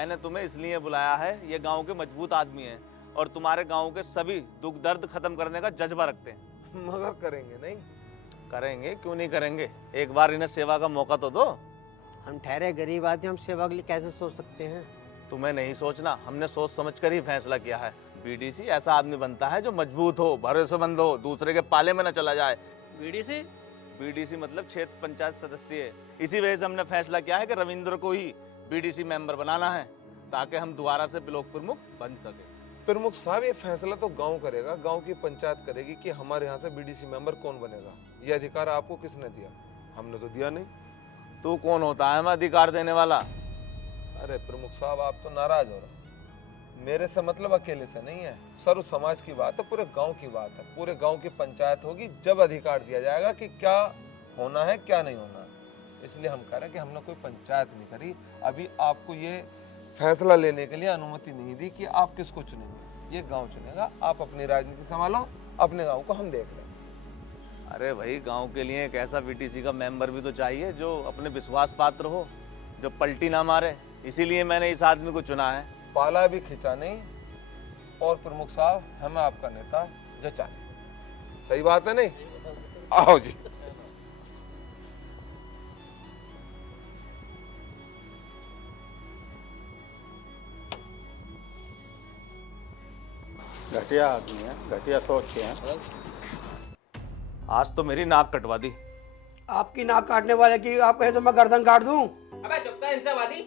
मैंने तुम्हें इसलिए बुलाया है, ये गांव के मजबूत आदमी हैं और तुम्हारे गांव के सभी दुख दर्द खत्म करने का जज्बा रखते हैं। मगर करेंगे नहीं? करेंगे, क्यों नहीं करेंगे। एक बार इन्हें सेवा का मौका तो दो। हम ठहरे गरीब आदमी, हम सेवा के लिए कैसे सोच सकते हैं? तुम्हें नहीं सोचना, हमने सोच समझ कर ही फैसला किया है। बीडीसी ऐसा आदमी बनता है जो मजबूत हो, भरोसेमंद हो, दूसरे के पाले में न चला जाए। बीडीसी? बीडीसी मतलब क्षेत्र पंचायत सदस्य। इसी वजह से हमने फैसला किया है कि रविंद्र को ही बीडीसी मेंबर बनाना है, ताकि हम दोबारा से ब्लॉक प्रमुख बन सके। प्रमुख साहब, ये फैसला तो गांव करेगा, गांव की पंचायत करेगी कि हमारे यहाँ से बीडीसी मेंबर कौन बनेगा। ये अधिकार आपको किसने दिया? हमने तो दिया नहीं। तू कौन होता है मैं अधिकार देने वाला? अरे प्रमुख साहब, आप तो नाराज हो रहे हो। मेरे से मतलब अकेले से नहीं है, सर्व समाज की बात है, पूरे गांव की बात है। पूरे गांव की पंचायत होगी जब अधिकार दिया जाएगा कि क्या होना है क्या नहीं होना है। इसलिए हम कह रहे हैं कि हमने कोई पंचायत नहीं करी, अभी आपको ये फैसला लेने के लिए अनुमति नहीं दी कि आप किसको चुनेंगे। ये गांव चुनेगा, आप अपनी राजनीति संभालो, अपने गांव को हम देख लें। अरे भाई, गांव के लिए एक ऐसा बीटीसी का मेंबर भी तो चाहिए जो अपने विश्वास पात्र हो, जो पलटी ना मारे। इसीलिए मैंने इस आदमी को चुना है। पाला भी खिंचा नहीं, और प्रमुख साहब हमें आपका नेता जचा नहीं। सही बात है नहीं? आओ जी। घटिया आदमी है, घटिया सोच के हैं। आज तो मेरी नाक कटवा दी। आपकी नाक काटने वाले की आप कहे तो मैं गर्दन काट दूं। अबे चुप कर इंसावादी।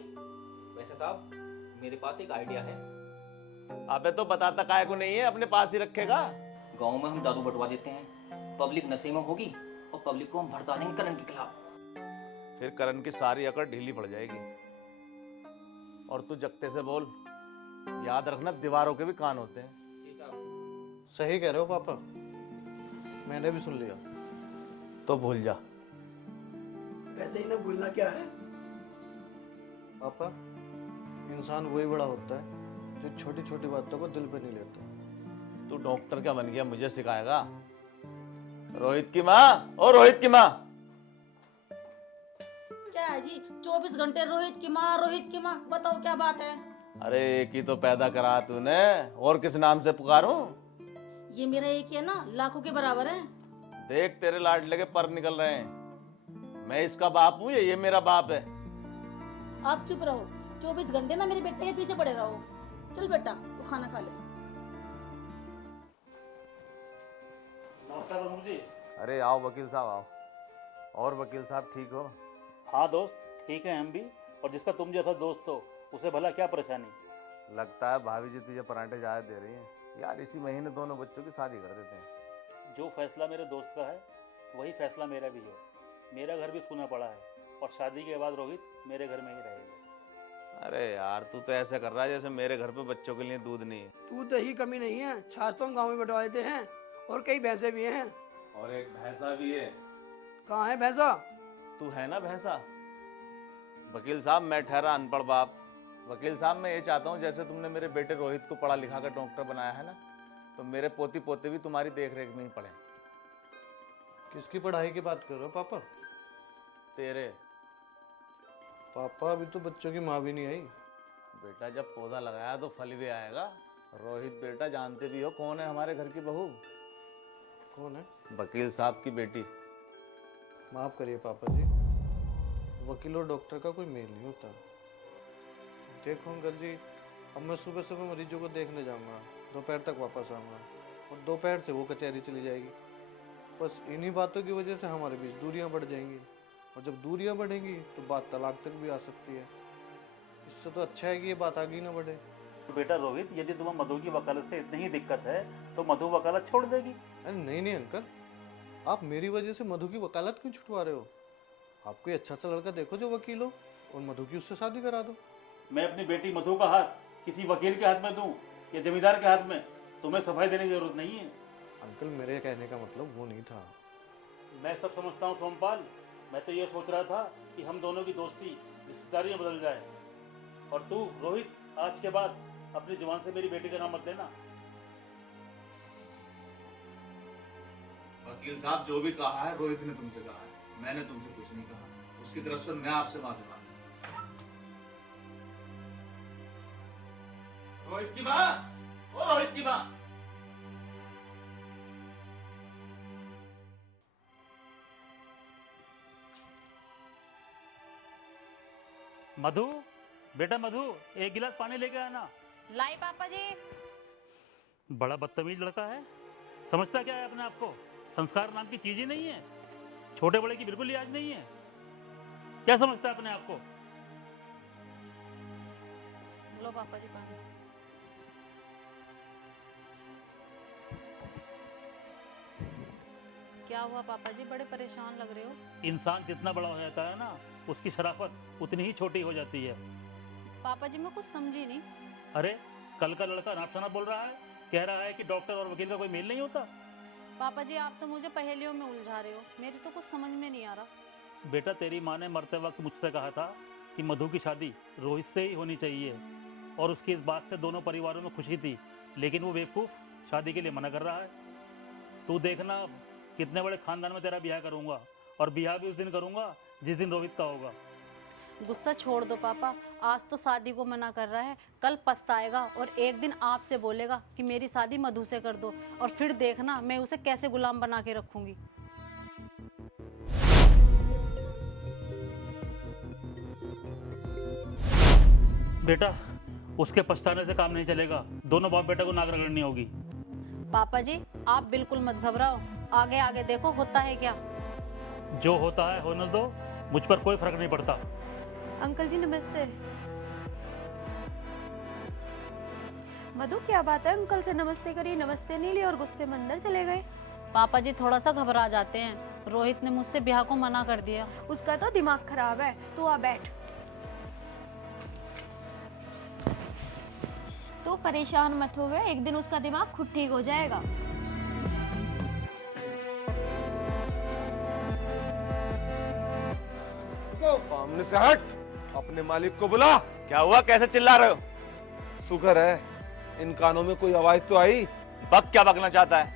वैसे साहब, मेरे पास एक आइडिया है। अबे तो बताता काहे को नहीं है, अपने पास ही रखेगा। गांव में हम दारू बंटवा देते हैं, पब्लिक नशे में होगी और पब्लिक को हम भड़का देंगे करण के खिलाफ। फिर करण की सारी अकड़ ढीली पड़ जाएगी। और तू जगते से बोल, याद रखना दीवारों के भी कान होते हैं। सही कह रहे हो पापा, मैंने भी सुन लिया। तो भूल जा। वैसे ही ना भूलना क्या है। पापा, इंसान वही बड़ा होता है जो छोटी छोटी बातों को दिल पे नहीं लेता। तू डॉक्टर क्या बन गया, मुझे सिखाएगा? रोहित की माँ, ओ रोहित की माँ। क्या है जी? 24 घंटे रोहित की माँ, रोहित की माँ। बताओ क्या बात है? अरे एक ही तो पैदा करा तूने, और किस नाम से पुकारूं? ये मेरा एक ही है ना, लाखों के बराबर है। देख तेरे लाडले के पर निकल रहे हैं। मैं इसका बाप हूँ, ये मेरा बाप है। आप चुप रहो, 24 घंटे ना मेरे बेटे के पीछे पड़े रहो। चल बेटा, तू खाना खा ले। नमस्कार प्रमुख जी। अरे आओ वकील साहब आओ। और वकील साहब ठीक हो? हाँ दोस्त, ठीक है हम भी। और जिसका तुम जैसा दोस्त हो उसे भला क्या परेशानी? लगता है भाभी जी तुझे पराठे ज्यादा दे रही हैं। यार इसी महीने दोनों बच्चों की शादी कर देते हैं। जो फैसला मेरे दोस्त का है वही फैसला मेरा भी है। मेरा घर भी सूना पड़ा है और शादी के बाद रोहित मेरे घर में ही रहेगा। अरे यार तू तो ऐसे कर रहा है जैसे मेरे घर पे बच्चों के लिए दूध नहीं है। दूध दही कमी नहीं है, छाछ तो हम गाँव में बंटवा देते हैं, और कई भैंसे भी हैं। और एक भैंसा भी है। कहाँ है भैंसा? तू है ना भैंसा? वकील साहब मैं ठहरा अनपढ़ बाप। वकील साहब मैं ये चाहता हूँ जैसे तुमने मेरे बेटे रोहित को पढ़ा लिखा कर डॉक्टर बनाया है ना, तो मेरे पोती पोते भी तुम्हारी देख रेख में ही पढ़े। किसकी पढ़ाई की बात कर रहे हो पापा? तेरे। पापा अभी तो बच्चों की माँ भी नहीं आई। बेटा जब पौधा लगाया तो फल भी आएगा। रोहित बेटा जानते भी हो कौन है हमारे घर की बहू? कौन है? वकील साहब की बेटी। माफ करिए पापा जी, वकील और डॉक्टर का कोई मेल नहीं होता। देखो अंकल जी, अब मैं सुबह सुबह मरीजों को देखने जाऊंगा, दोपहर तक वापस आऊंगा, और दोपहर से वो कचहरी चली जाएगी। बस इन्हीं बातों की वजह से हमारे बीच दूरियां बढ़ जाएंगी, और जब दूरियां बढ़ेंगी तो बात तलाक तक भी आ सकती है। इससे तो अच्छा है कि ये बात आगे ना बढ़े। तो बेटा रोहित, यदि तुम्हें मधु की वकालत से इतनी ही दिक्कत है तो मधु वकालत छोड़ देगी। अरे नहीं नहीं अंकल, आप मेरी वजह से मधु की वकालत क्यों छुटवा रहे हो? आप कोई अच्छा सा लड़का देखो जो वकील हो, और मधु की उससे शादी करा दो। मैं अपनी बेटी मधु का हाथ किसी वकील के हाथ में दूं या जमींदार के हाथ में, तुम्हें सफाई देने की जरूरत नहीं है। अंकल मेरे कहने का मतलब वो नहीं था। मैं सब समझता हूँ सोमपाल। मैं तो ये सोच रहा था कि हम दोनों की दोस्ती रिश्तेदारी में बदल जाए। और तू रोहित, आज के बाद अपनी जुबान से मेरी बेटी का नाम मत लेना। वकील साहब जो भी कहा है रोहित ने तुमसे कहा है, मैंने तुमसे कुछ नहीं कहा। उसकी तरफ से मैं आपसे माफी मांगता हूं। रोहित की माँ, ओ रोहित की माँ। मधु, बेटा मधु, एक गिलास पानी लेके आना। लाई पापा जी। बड़ा बदतमीज लड़का है, समझता क्या है अपने आप को? संस्कार नाम की चीज ही नहीं है, छोटे बड़े की बिल्कुल लिहाज नहीं है। क्या समझता है अपने आप को? लो पापा जी पानी। क्या हुआ पापा जी, बड़े परेशान लग रहे हो? इंसान जितना बड़ा हो जाता है ना, उसकी शराफत उतनी ही छोटी हो जाती है। पापा जी मैं कुछ समझी नहीं। अरे कल का लड़का नापसाना बोल रहा है, कह रहा है कि डॉक्टर और वकील का कोई मेल नहीं होता। पापा जी आप तो मुझे पहेलियों में उलझा रहे हो, मेरी तो कुछ समझ में नहीं आ रहा। बेटा तेरी माँ ने मरते वक्त मुझसे कहा था कि मधु की शादी रोहित से ही होनी चाहिए, और उसकी इस बात से दोनों परिवारों में खुशी थी, लेकिन वो बेवकूफ़ शादी के लिए मना कर रहा है। तू देखना कितने बड़े खानदान में तेरा ब्याह करूंगा, और ब्याह भी उस दिन करूंगा जिस दिन रोहित का होगा। गुस्सा छोड़ दो पापा, आज तो शादी को मना कर रहा है, कल पछताएगा और एक दिन आपसे बोलेगा कि मेरी शादी मधु से कर दो, और फिर देखना मैं उसे कैसे गुलाम बना के रखूंगी। बेटा उसके पछताने से काम नहीं चलेगा, दोनों बाप बेटा को नाक रगड़नी होगी। पापा जी आप बिल्कुल मत घबराओ, आगे आगे देखो होता है क्या। जो होता है होने दो, मुझ पर कोई फर्क नहीं पड़ता। अंकल जी नमस्ते। मधु क्या बात है, अंकल से नमस्ते करी, नमस्ते नहीं ली और गुस्से में अंदर चले गए। पापा जी थोड़ा सा घबरा जाते हैं, रोहित ने मुझसे ब्याह को मना कर दिया। उसका तो दिमाग खराब है, तू आ बैठ। तो परेशान मत हो, एक दिन उसका दिमाग खुद ठीक हो जाएगा। सामने से हट, अपने मालिक को बुला। क्या हुआ, कैसे चिल्ला रहे हो? शुक्र है इन कानों में कोई आवाज तो आई। बक क्या बकना चाहता है?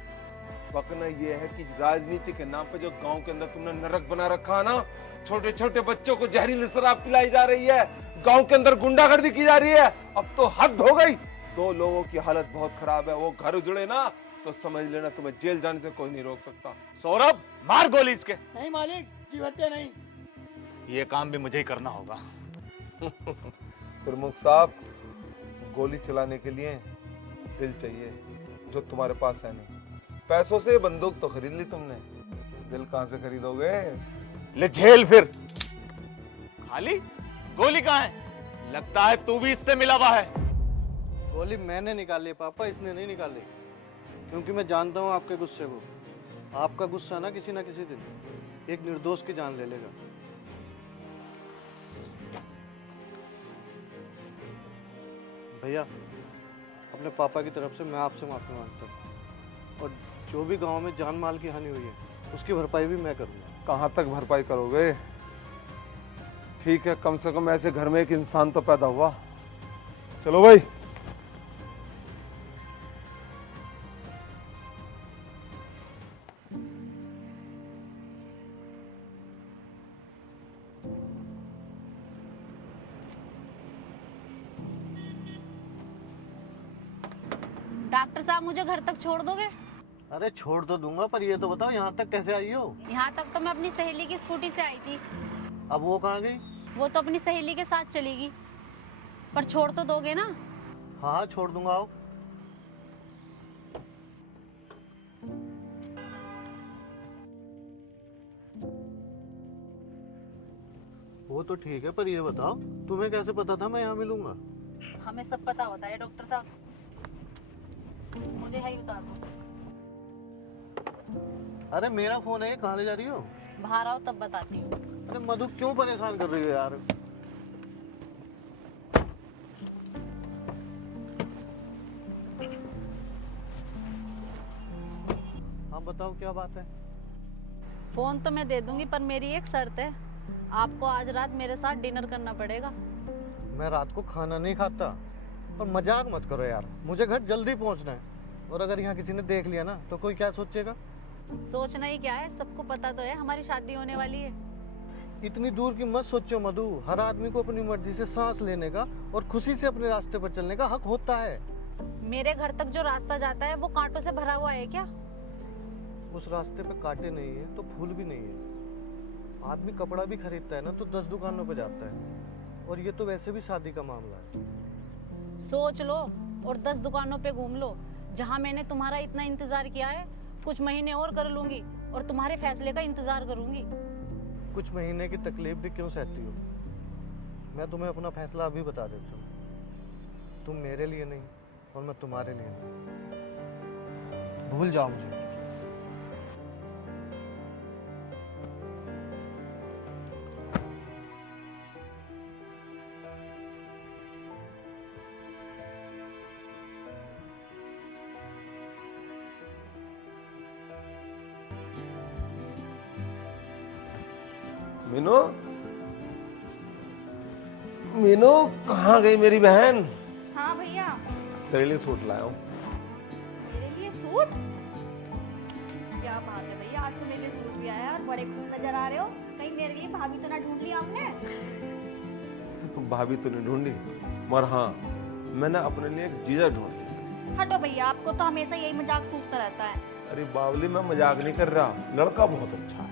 बकना ये है कि राजनीति के नाम पे जो गांव के अंदर तुमने नरक बना रखा है ना, छोटे छोटे बच्चों को जहरीली शराब पिलाई जा रही है, गांव के अंदर गुंडागर्दी की जा रही है, अब तो हद हो गई। दो लोगों की हालत बहुत खराब है, वो घर उजड़े ना तो समझ लेना तुम्हें जेल जाने से कोई नहीं रोक सकता। सौरभ मार गोली इसके। नहीं मालिक जी, हत्या नहीं। ये काम भी मुझे ही करना होगा। प्रमुख साहब, गोली चलाने के लिए दिल चाहिए, जो तुम्हारे पास है नहीं। पैसों से बंदूक तो खरीद ली तुमने, दिल कहां से खरीदोगे? ले झेल फिर। खाली गोली कहाँ है? लगता है तू भी इससे मिला हुआ है। गोली मैंने निकाली है पापा, इसने नहीं निकाली, क्योंकि मैं जानता हूँ आपके गुस्से को। आपका गुस्सा ना किसी दिन एक निर्दोष की जान ले लेगा। भैया अपने पापा की तरफ से मैं आपसे माफी मांगता हूँ, और जो भी गांव में जान माल की हानि हुई है उसकी भरपाई भी मैं करूँगा। कहां तक भरपाई करोगे? ठीक है, कम से कम ऐसे घर में एक इंसान तो पैदा हुआ। चलो भाई। डॉक्टर साहब मुझे घर तक छोड़ दोगे? अरे छोड़ तो दूंगा, पर ये तो बताओ यहाँ तक कैसे आई हो? यहाँ तक तो मैं अपनी सहेली की स्कूटी से आई थी। अब वो कहाँ गई? वो तो अपनी सहेली के साथ चलेगी, पर छोड़ तो दोगे ना? हाँ छोड़ दूंगा। आओ। वो तो ठीक है, पर ये बताओ तुम्हें कैसे पता था मैं यहाँ मिलूंगा? हमें सब पता होता है डॉक्टर साहब, मुझे है ही उतार दो। अरे मेरा फोन है, कहाँ ले जा रही हो? बाहर आओ तब बताती हूँ। अरे मधु क्यों परेशान कर रही हो यार? हाँ बताओ क्या बात है? फोन तो मैं दे दूंगी, पर मेरी एक शर्त है, आपको आज रात मेरे साथ डिनर करना पड़ेगा। मैं रात को खाना नहीं खाता, और मजाक मत करो यार, मुझे घर जल्दी पहुंचना है, और अगर यहाँ किसी ने देख लिया ना तो कोई क्या सोचेगा? सोचना ही क्या है, सबको पता तो है हमारी शादी होने वाली है। इतनी दूर की मत सोचो मधु, हर आदमी को अपनी मर्जी से सांस लेने का और खुशी से अपने रास्ते पर चलने का हक होता है। मेरे घर तक जो रास्ता जाता है वो कांटों से भरा हुआ है क्या? उस रास्ते पे कांटे नहीं है तो फूल भी नहीं है। आदमी कपड़ा भी खरीदता है ना तो 10 दुकानों पे जाता है, और ये तो वैसे भी शादी का मामला है। सोच लो और 10 दुकानों पे घूम लो। जहाँ मैंने तुम्हारा इतना इंतजार किया है, कुछ महीने और कर लूंगी और तुम्हारे फैसले का इंतजार करूंगी। कुछ महीने की तकलीफ भी क्यों सहती हो? मैं तुम्हें अपना फैसला अभी बता देता हूँ। तुम मेरे लिए नहीं और मैं तुम्हारे लिए नहीं। भूल जाओ मुझे। मीनू, मीनू कहाँ गई मेरी बहन? हाँ भैया। तेरे लिए सूट लाया हूँ। मेरे लिए सूट? क्या बात है भैया, आज तो मेरे लिए सूट भी आया और बड़े खुश नजर आ रहे हो। कहीं मेरे लिए भाभी तो ना ढूंढ ली आपने? भाभी तूने ढूंढी, मगर हाँ मैंने अपने लिए एक जीजा ढूंढ लिया। हटो भैया, आपको तो हमेशा यही मजाक सूझता रहता है। अरे बावली, मैं मजाक नहीं कर रहा, लड़का बहुत अच्छा है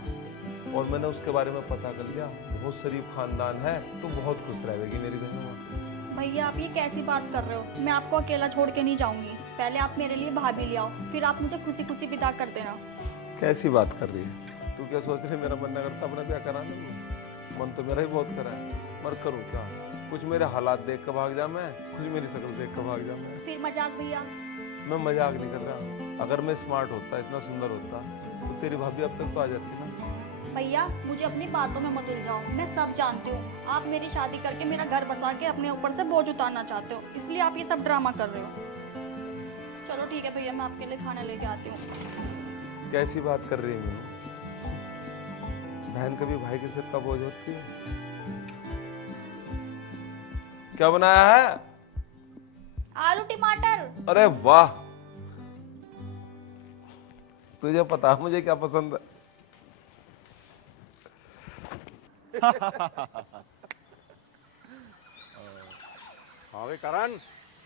और मैंने उसके बारे में पता कर लिया, बहुत शरीफ खानदान है, तो बहुत खुश रहेगी मेरी बहन। भैया आप ये कैसी बात कर रहे हो? मैं आपको अकेला छोड़ के नहीं जाऊंगी। पहले आप मेरे लिए भाभी ले आओ, फिर आप मुझे खुशी खुशी विदा कर देना। कैसी बात कर रही है तू? क्या सोच रही? मेरा मन न करता अपना ब्याह करा दूँ? मन तो मेरा ही बहुत करा है, मगर करूँ क्या? कुछ मेरे हालात देख कर भाग जा मैं, कुछ मेरी शक्ल देख कर भाग जा मैं। फिर मजाक भैया? मैं मजाक नहीं कर रहा। अगर मैं स्मार्ट होता, इतना सुंदर होता, तो तेरी भाभी अब तक तो आ जाती ना। भैया मुझे अपनी बातों में मत उलझाओ, मैं सब जानती हूँ। आप मेरी शादी करके मेरा घर बसा के अपने ऊपर से बोझ उतारना चाहते हो, इसलिए आप ये सब ड्रामा कर रहे हो। चलो ठीक है भैया, मैं आपके लिए खाना लेके आती हूँ। कैसी बात कर रही है मीनू? बहन कभी भाई के सिर का बोझ होती है? क्या बनाया है? आलू टमाटर। अरे वाह, तुझे पता है मुझे क्या पसंद है? हाँ भाई करण,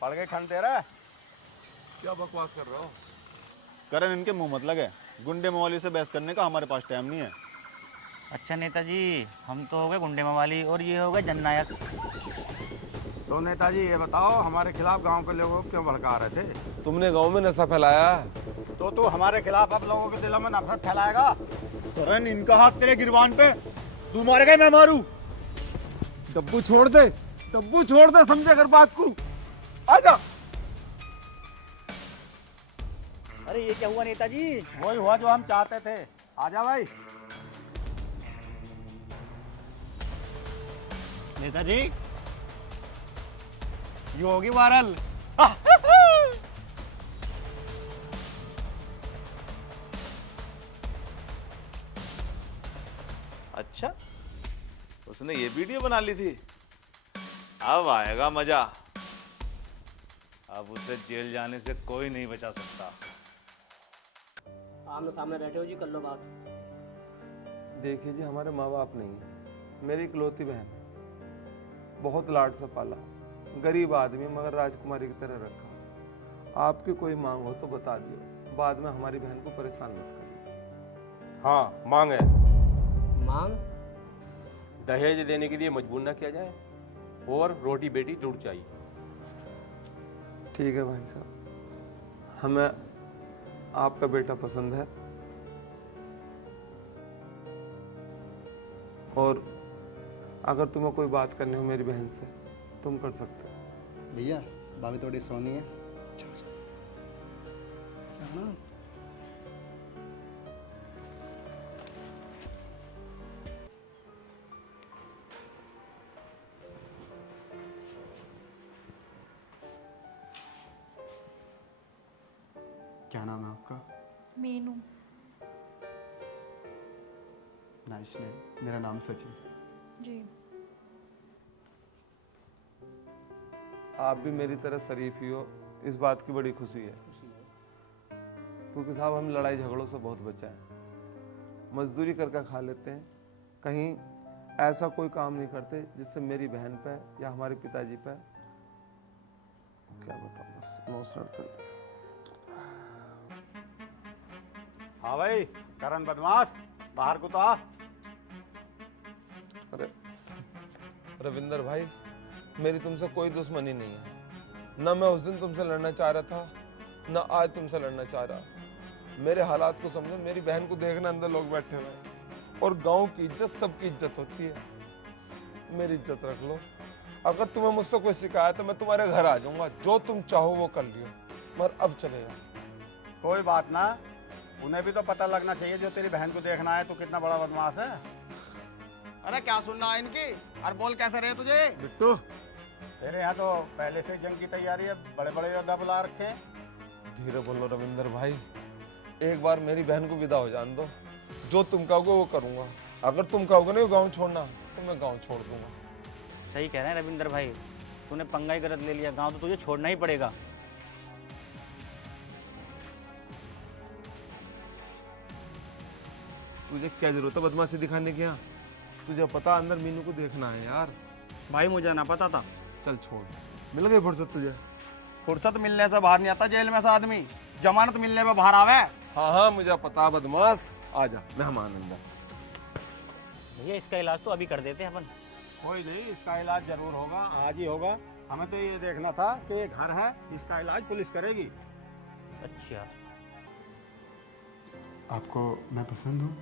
पढ़ के खन तेरा। क्या बकवास कर रहा हो? करण, इनके मुंह मत लगे। गुंडे मवाली से बहस करने का हमारे पास टाइम नहीं है। अच्छा नेताजी, हम तो हो गए गुंडे मवाली और ये हो गए जननायक। तो नेताजी ये बताओ, हमारे खिलाफ गांव के लोगों को क्यों भड़का रहे थे? तुमने गांव में नशा फैलाया। तो तू हमारे खिलाफ अब लोगों के दिलों में नफरत फैलाएगा? करण, इनका हाथ तेरे गिरबान पे, तू मारेगा मैं मारू। डब्बू छोड़ दे, डब्बू छोड़ दे, समझे अगर बात को। आजा। अरे ये क्या हुआ नेताजी? वही हुआ जो हम चाहते थे। आजा भाई। नेताजी, ये होगी वायरल। अच्छा, उसने ये वीडियो बना ली थी। अब आएगा मजा। अब उसे जेल जाने से कोई नहीं बचा सकता। आमने सामने बैठे हो जी, कर लो बात। देखिए जी, हमारे माँ बाप नहीं है, मेरी इकलौती बहन है। बहुत लाड से पाला, गरीब आदमी मगर राजकुमारी की तरह रखा। आपकी कोई मांग हो तो बता दियो, बाद में हमारी बहन को परेशान मत करिए। हाँ मांग है। मांग? दहेज देने के लिए मजबूर ना किया जाए और रोटी बेटी जुड़ चाहिए। ठीक है भाई साहब, हमें आपका बेटा पसंद है और अगर तुम्हें कोई बात करनी हो मेरी बहन से, तुम कर सकते हो। भैया भाभी थोड़ी सोनी है। चलो चलो क्या ना। क्या नाम है आपका? मीनू। Nice name. मेरा नाम सचिन। जी। आप भी मेरी तरह शरीफ ही हो, इस बात की बड़ी खुशी है। क्योंकि साहब हम लड़ाई झगड़ों से बहुत बचे हैं, मजदूरी करके खा लेते हैं, कहीं ऐसा कोई काम नहीं करते जिससे मेरी बहन पे या हमारे पिताजी पे क्या बताऊं, बस इमोशनल कर दिया। हाँ भाई करण बदमाश, बाहर को तो आ। अरे रविंदर भाई, मेरी तुमसे कोई दुश्मनी नहीं है। ना मैं उस दिन तुमसे लड़ना चाह रहा था, ना आज तुमसे लड़ना चाह रहा। मेरे हालात को समझो, मेरी बहन को देखना अंदर लोग बैठे हुए हैं और गांव की इज्जत सबकी इज्जत होती है। मेरी इज्जत रख लो। अगर तुम्हें मुझसे कोई शिकायत है मैं तुम्हारे घर आ जाऊंगा, जो तुम चाहो वो कर लियो, मगर अब चले जाओ। कोई बात ना, उन्हें भी तो पता लगना चाहिए जो तेरी बहन को देखना है तो कितना बड़ा बदमाश है। अरे क्या सुनना है इनकी, और बोल कैसे रहे तुझे बिट्टू? तेरे यहाँ तो पहले से जंग की तैयारी है, बड़े बड़े योद्धा बुला रखे हैं। धीरे बोलो रविंदर भाई, एक बार मेरी बहन को विदा हो जाने दो। जो तुम कहोगे वो करूंगा। अगर तुम कहोगे ना गांव छोड़ना तो मैं गांव छोड़ दूंगा। सही कह रहे हैं रविंदर भाई, तूने पंगा ही गलत ले लिया। गांव तो तुझे छोड़ना ही पड़ेगा। तुझे क्या जरूरत है बदमाशी दिखाने की? यहाँ तुझे पता अंदर मीनू को देखना है यार। भाई मुझे ना पता था। चल छोड़, मिल गई फुर्सत तुझे? फुर्सत मिलने से बाहर नहीं आता जेल में से आदमी, जमानत मिलने पे बाहर आवे। हाँ हाँ मुझे पता बदमाश, आजा मेहमान अंदर। भैया इसका इलाज तो अभी कर देते हैं अपन। कोई नहीं, इसका इलाज जरूर होगा, आज ही होगा। हमें तो ये देखना था कि ये घर है, इसका इलाज पुलिस करेगी। अच्छा, आपको मैं पसंद हूँ?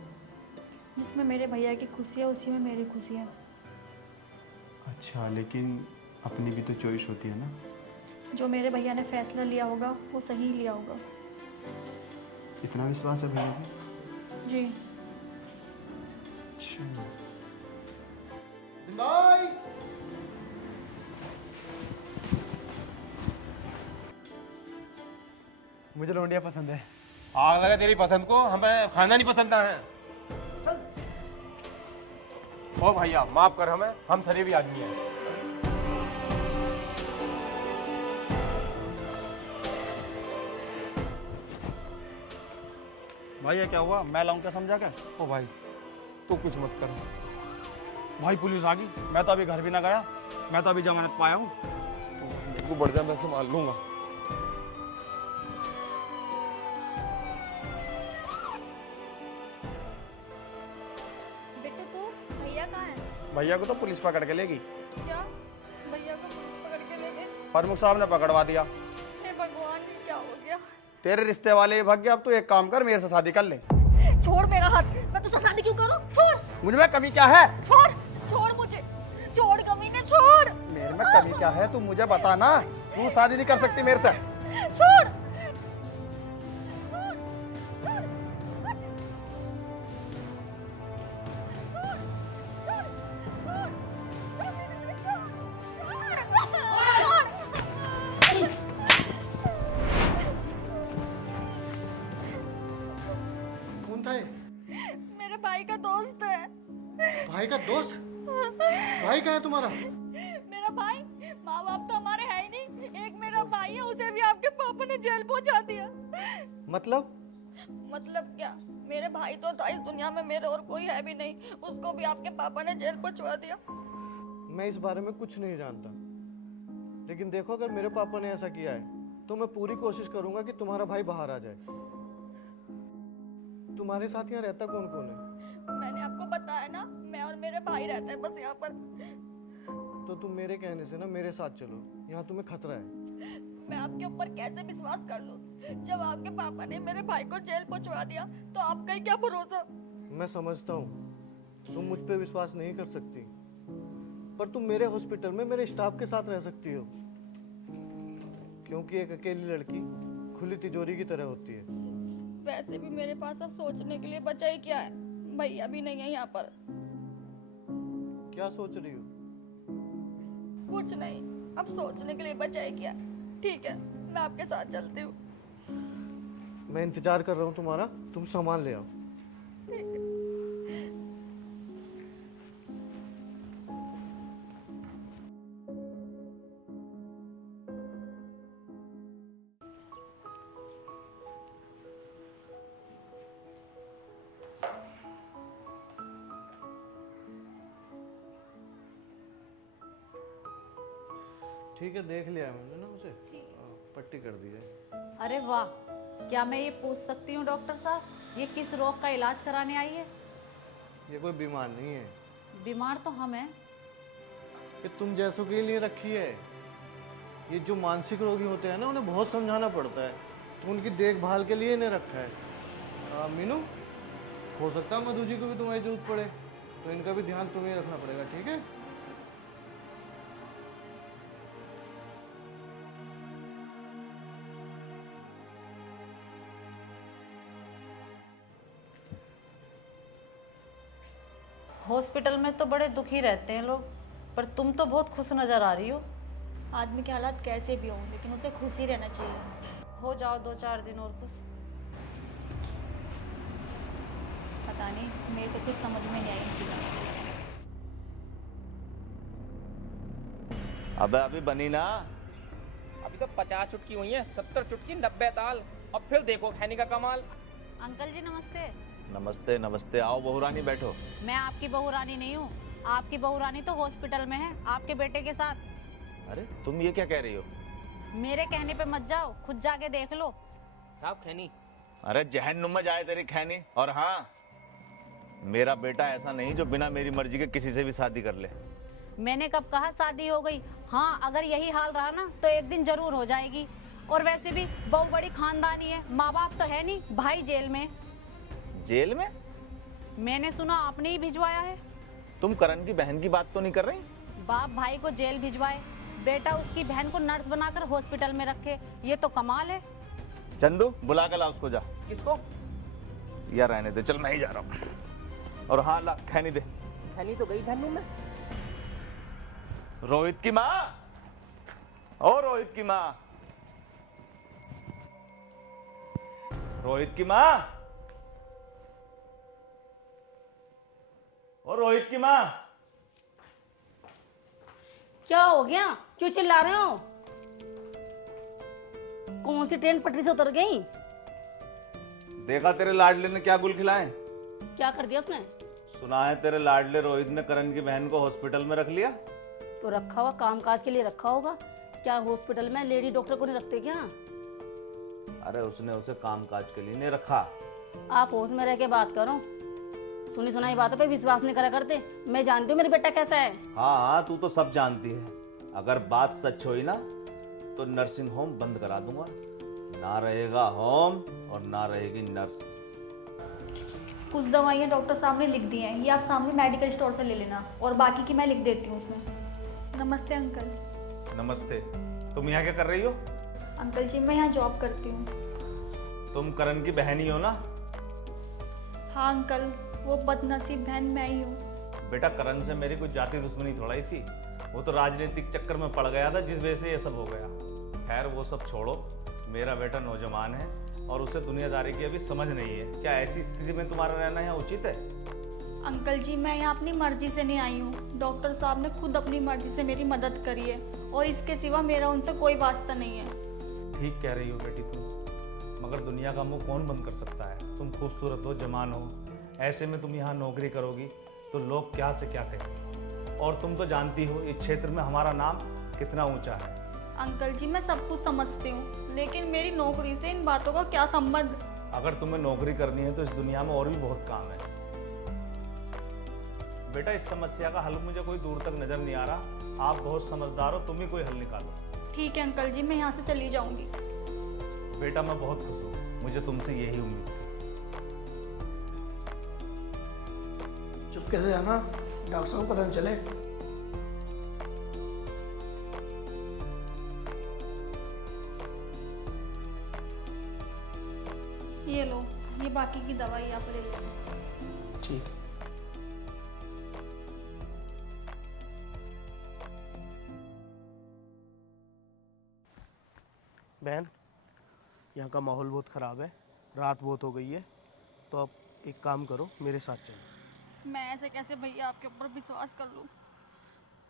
जिसमें मेरे भैया की खुशी है उसी में मेरी खुशी है। अच्छा, लेकिन अपनी भी तो चॉइस होती है ना। जो मेरे भैया ने फैसला लिया होगा वो सही लिया होगा। इतना विश्वास है भैया पे? जी। अच्छा। मुझे लौंडिया पसंद है। आग लगा तेरी पसंद को, हमें खाना नहीं पसंद है। ओ भैया माफ कर हमें, हम शरीफ आदमी हैं। भाई ये क्या हुआ, मैं लाऊं क्या समझा क्या? ओ भाई तू कुछ मत कर। भाई पुलिस आ गई, मैं तो अभी घर भी ना गया, मैं तो अभी जमानत पाया हूँ। तू बढ़ जा, मैं संभाल लूंगा। बेटे तू भैया कहाँ है? भैया को तो पुलिस पकड़ के लेगी। क्या भैया को पुलिस पकड़ के ले गए? प्रमुख साहब ने पकड़वा दिया। हे भगवान, ये क्या हो गया? तेरे रिश्ते वाले ही भाग गए, अब तू एक काम कर, मेरे से शादी कर ले। छोड़ मेरा हाथ, मैं तुझसे शादी क्यों करूं? छोड़। मुझ में कमी क्या है? छोड़, छोड़ मुझे, छोड़ कमीने, छोड़। मेरे में कमी क्या है तू मुझे बता ना। तू शादी नहीं कर सकती मेरे से। छोड़। कौन था ये? मेरे भाई का दोस्त है। भाई का दोस्त? भाई कहाँ है तुम्हारा? मेरा भाई, माँ बाप तो हमारे है ही नहीं। एक मेरा भाई है, उसे भी आपके पापा ने जेल पहुंचा दिया। मतलब क्या, मेरे भाई तो था इस दुनिया में, मेरे और कोई है भी नहीं, उसको भी आपके पापा ने जेल पहुंचवा दिया। मैं इस बारे में कुछ नहीं जानता, लेकिन देखो अगर मेरे पापा ने ऐसा किया है तो मैं पूरी कोशिश करूंगा कि तुम्हारा भाई बाहर आ जाए। तुम्हारे साथ यहाँ रहता कौन कौन है? मैंने आपको बताया ना, मैं और मेरे भाई रहते हैं बस यहाँ पर। तो तुम मेरे कहने से ना मेरे साथ चलो, यहाँ तुम्हें खतरा है। मैं आपके ऊपर कैसे विश्वास कर लूं? जब आपके पापा ने मेरे भाई को जेल पहुंचवा दिया तो आपका ही क्या भरोसा? मैं समझता हूँ तुम मुझ पे विश्वास नहीं कर सकती, पर तुम मेरे हॉस्पिटल में मेरे स्टाफ के साथ रह सकती हो, क्योंकि एक अकेली लड़की खुली तिजोरी की तरह होती है। वैसे भी मेरे पास अब सोचने के लिए बचा ही क्या है, भैया भी नहीं है यहाँ पर। क्या सोच रही हो? कुछ नहीं, अब सोचने के लिए बचा ही क्या। ठीक है, मैं आपके साथ चलती हूँ। मैं इंतजार कर रहा हूँ तुम्हारा, तुम सामान ले आओ। ठीक है, देख लिया मैंने ना उसे। पट्टी कर दी है। अरे वाह, क्या मैं ये पूछ सकती हूँ डॉक्टर साहब, ये किस रोग का इलाज कराने आई है? ये कोई बीमार नहीं है, बीमार तो हम हैं। ये तुम जैसों के लिए रखी है। ये जो मानसिक रोगी होते हैं ना, उन्हें बहुत समझाना पड़ता है, तो उनकी देखभाल के लिए इन्हें रखा है। मीनू, हो सकता है मधु जी को भी तुम्हारी जरूरत पड़े, तो इनका भी ध्यान तुम्हें रखना पड़ेगा, ठीक है? हॉस्पिटल में तो बड़े दुखी रहते हैं लोग, पर तुम तो बहुत खुश नजर आ रही हो। आदमी के हालात कैसे भी हों, लेकिन उसे खुश ही रहना चाहिए। हो जाओ 2-4 दिन और खुश। पता नहीं, मेरे को कुछ समझ में नहीं आई इनकी बात। अबे अभी बनी ना। अभी तो 50 चुटकी हुई है, 70 चुटकी 90 ताल। अब फिर देखो खैनी का कमाल। अंकल जी नमस्ते। नमस्ते नमस्ते, आओ बहू रानी बैठो। मैं आपकी बहू रानी नहीं हूँ, आपकी बहू रानी तो हॉस्पिटल में है आपके बेटे के साथ। अरे तुम ये क्या कह रही हो? मेरे कहने पे मत जाओ, खुद जाके देख लो। साहब खैनी। अरे जहन्नुम में जाए तेरी खैनी। और हाँ, मेरा बेटा ऐसा नहीं जो बिना मेरी मर्जी के किसी से भी शादी कर ले। मैंने कब कहा शादी हो गई? हाँ, अगर यही हाल रहा ना तो एक दिन जरूर हो जाएगी। और वैसे भी बहू बड़ी खानदानी है, माँ बाप तो है नहीं, भाई जेल में। जेल में? मैंने सुना आपने ही भिजवाया है। तुम करण की बहन की बात तो नहीं कर रही? बाप भाई को जेल भिजवाए, बेटा उसकी बहन को नर्स बनाकर हॉस्पिटल में रखे, ये तो कमाल है। चंदू बुला कर ला उसको, जा। किसको? यार रहने दे, चल मैं ही जा रहा हूँ। और हाँ ला खैनी दे। खैनी तो गई धन्नू में। रोहित की माँ, ओ रोहित की माँ, रोहित की माँ, ओ रोहित की माँ। क्या हो गया, क्यों चिल्ला रहे हो? कौन सी ट्रेन पटरी से उतर गई? देखा तेरे लाडले ने क्या गुल खिलाए? क्या कर दिया उसने? सुना है तेरे लाडले रोहित ने करण की बहन को हॉस्पिटल में रख लिया। तो रखा हुआ कामकाज के लिए रखा होगा, क्या हॉस्पिटल में लेडी डॉक्टर को नहीं रखते क्या? अरे उसने उसे कामकाज के लिए नहीं रखा। आप होश में रह के बात करो, सुनी सुनाई बातों पे विश्वास नहीं करा करते। मैं जानती हूँ मेरा बेटा कैसा है। हाँ हाँ, तू तो सब जानती है। अगर बात सच हुई ना तो नर्सिंग होम बंद करा दूंगा। ना रहेगा होम और ना रहेगी नर्स। कुछ दवाइयाँ डॉक्टर साहब ने लिख दी हैं, ये आप सामने मेडिकल स्टोर से ले लेना, और बाकी की मैं लिख देती हूँ उसमें। नमस्ते अंकल। नमस्ते। तुम यहाँ क्या कर रही हो? अंकल जी मैं यहाँ जॉब करती हूँ। तुम करण की बहन ही हो ना? हाँ अंकल, वो बदनसीब बहन मैं ही हूँ। बेटा करण से मेरी कुछ जाति दुश्मनी थोड़ा ही थी, वो तो राजनीतिक चक्कर में पड़ गया था जिस वजह से ये सब हो गया। खैर वो सब छोड़ो, मेरा बेटा नौजवान है और उसे दुनियादारी की अभी समझ नहीं है। क्या ऐसी स्थिति में तुम्हारा रहना यहाँ उचित है? अंकल जी मैं यहाँ अपनी मर्जी से नहीं आई हूँ, डॉक्टर साहब ने खुद अपनी मर्जी से मेरी मदद करी है, और इसके सिवा मेरा उनसे कोई वास्ता नहीं है। ठीक कह रही हो बेटी तुम, मगर दुनिया का मुंह कौन बंद कर सकता है? तुम खूबसूरत हो, जवान हो, ऐसे में तुम यहाँ नौकरी करोगी तो लोग क्या से क्या कहेंगे। और तुम तो जानती हो इस क्षेत्र में हमारा नाम कितना ऊंचा है। अंकल जी मैं सब कुछ समझती हूँ, लेकिन मेरी नौकरी से इन बातों का क्या संबंध? अगर तुम्हें नौकरी करनी है तो इस दुनिया में और भी बहुत काम है बेटा। इस समस्या का हल मुझे कोई दूर तक नजर नहीं आ रहा। आप बहुत समझदार हो, तुम ही कोई हल निकालो। ठीक है अंकल जी, मैं यहाँ से चली जाऊंगी। बेटा मैं बहुत खुश हूँ, मुझे तुमसे यही उम्मीद थी। चुपके से जाना, डॉक्टर साहब को पता न चले। ये लो, ये बाकी की दवाई आप ले लेना। ठीक। बहन, यहाँ का माहौल बहुत ख़राब है, रात बहुत हो गई है, तो अब एक काम करो, मेरे साथ चलो। मैं ऐसे कैसे भैया आपके ऊपर विश्वास कर लूँ?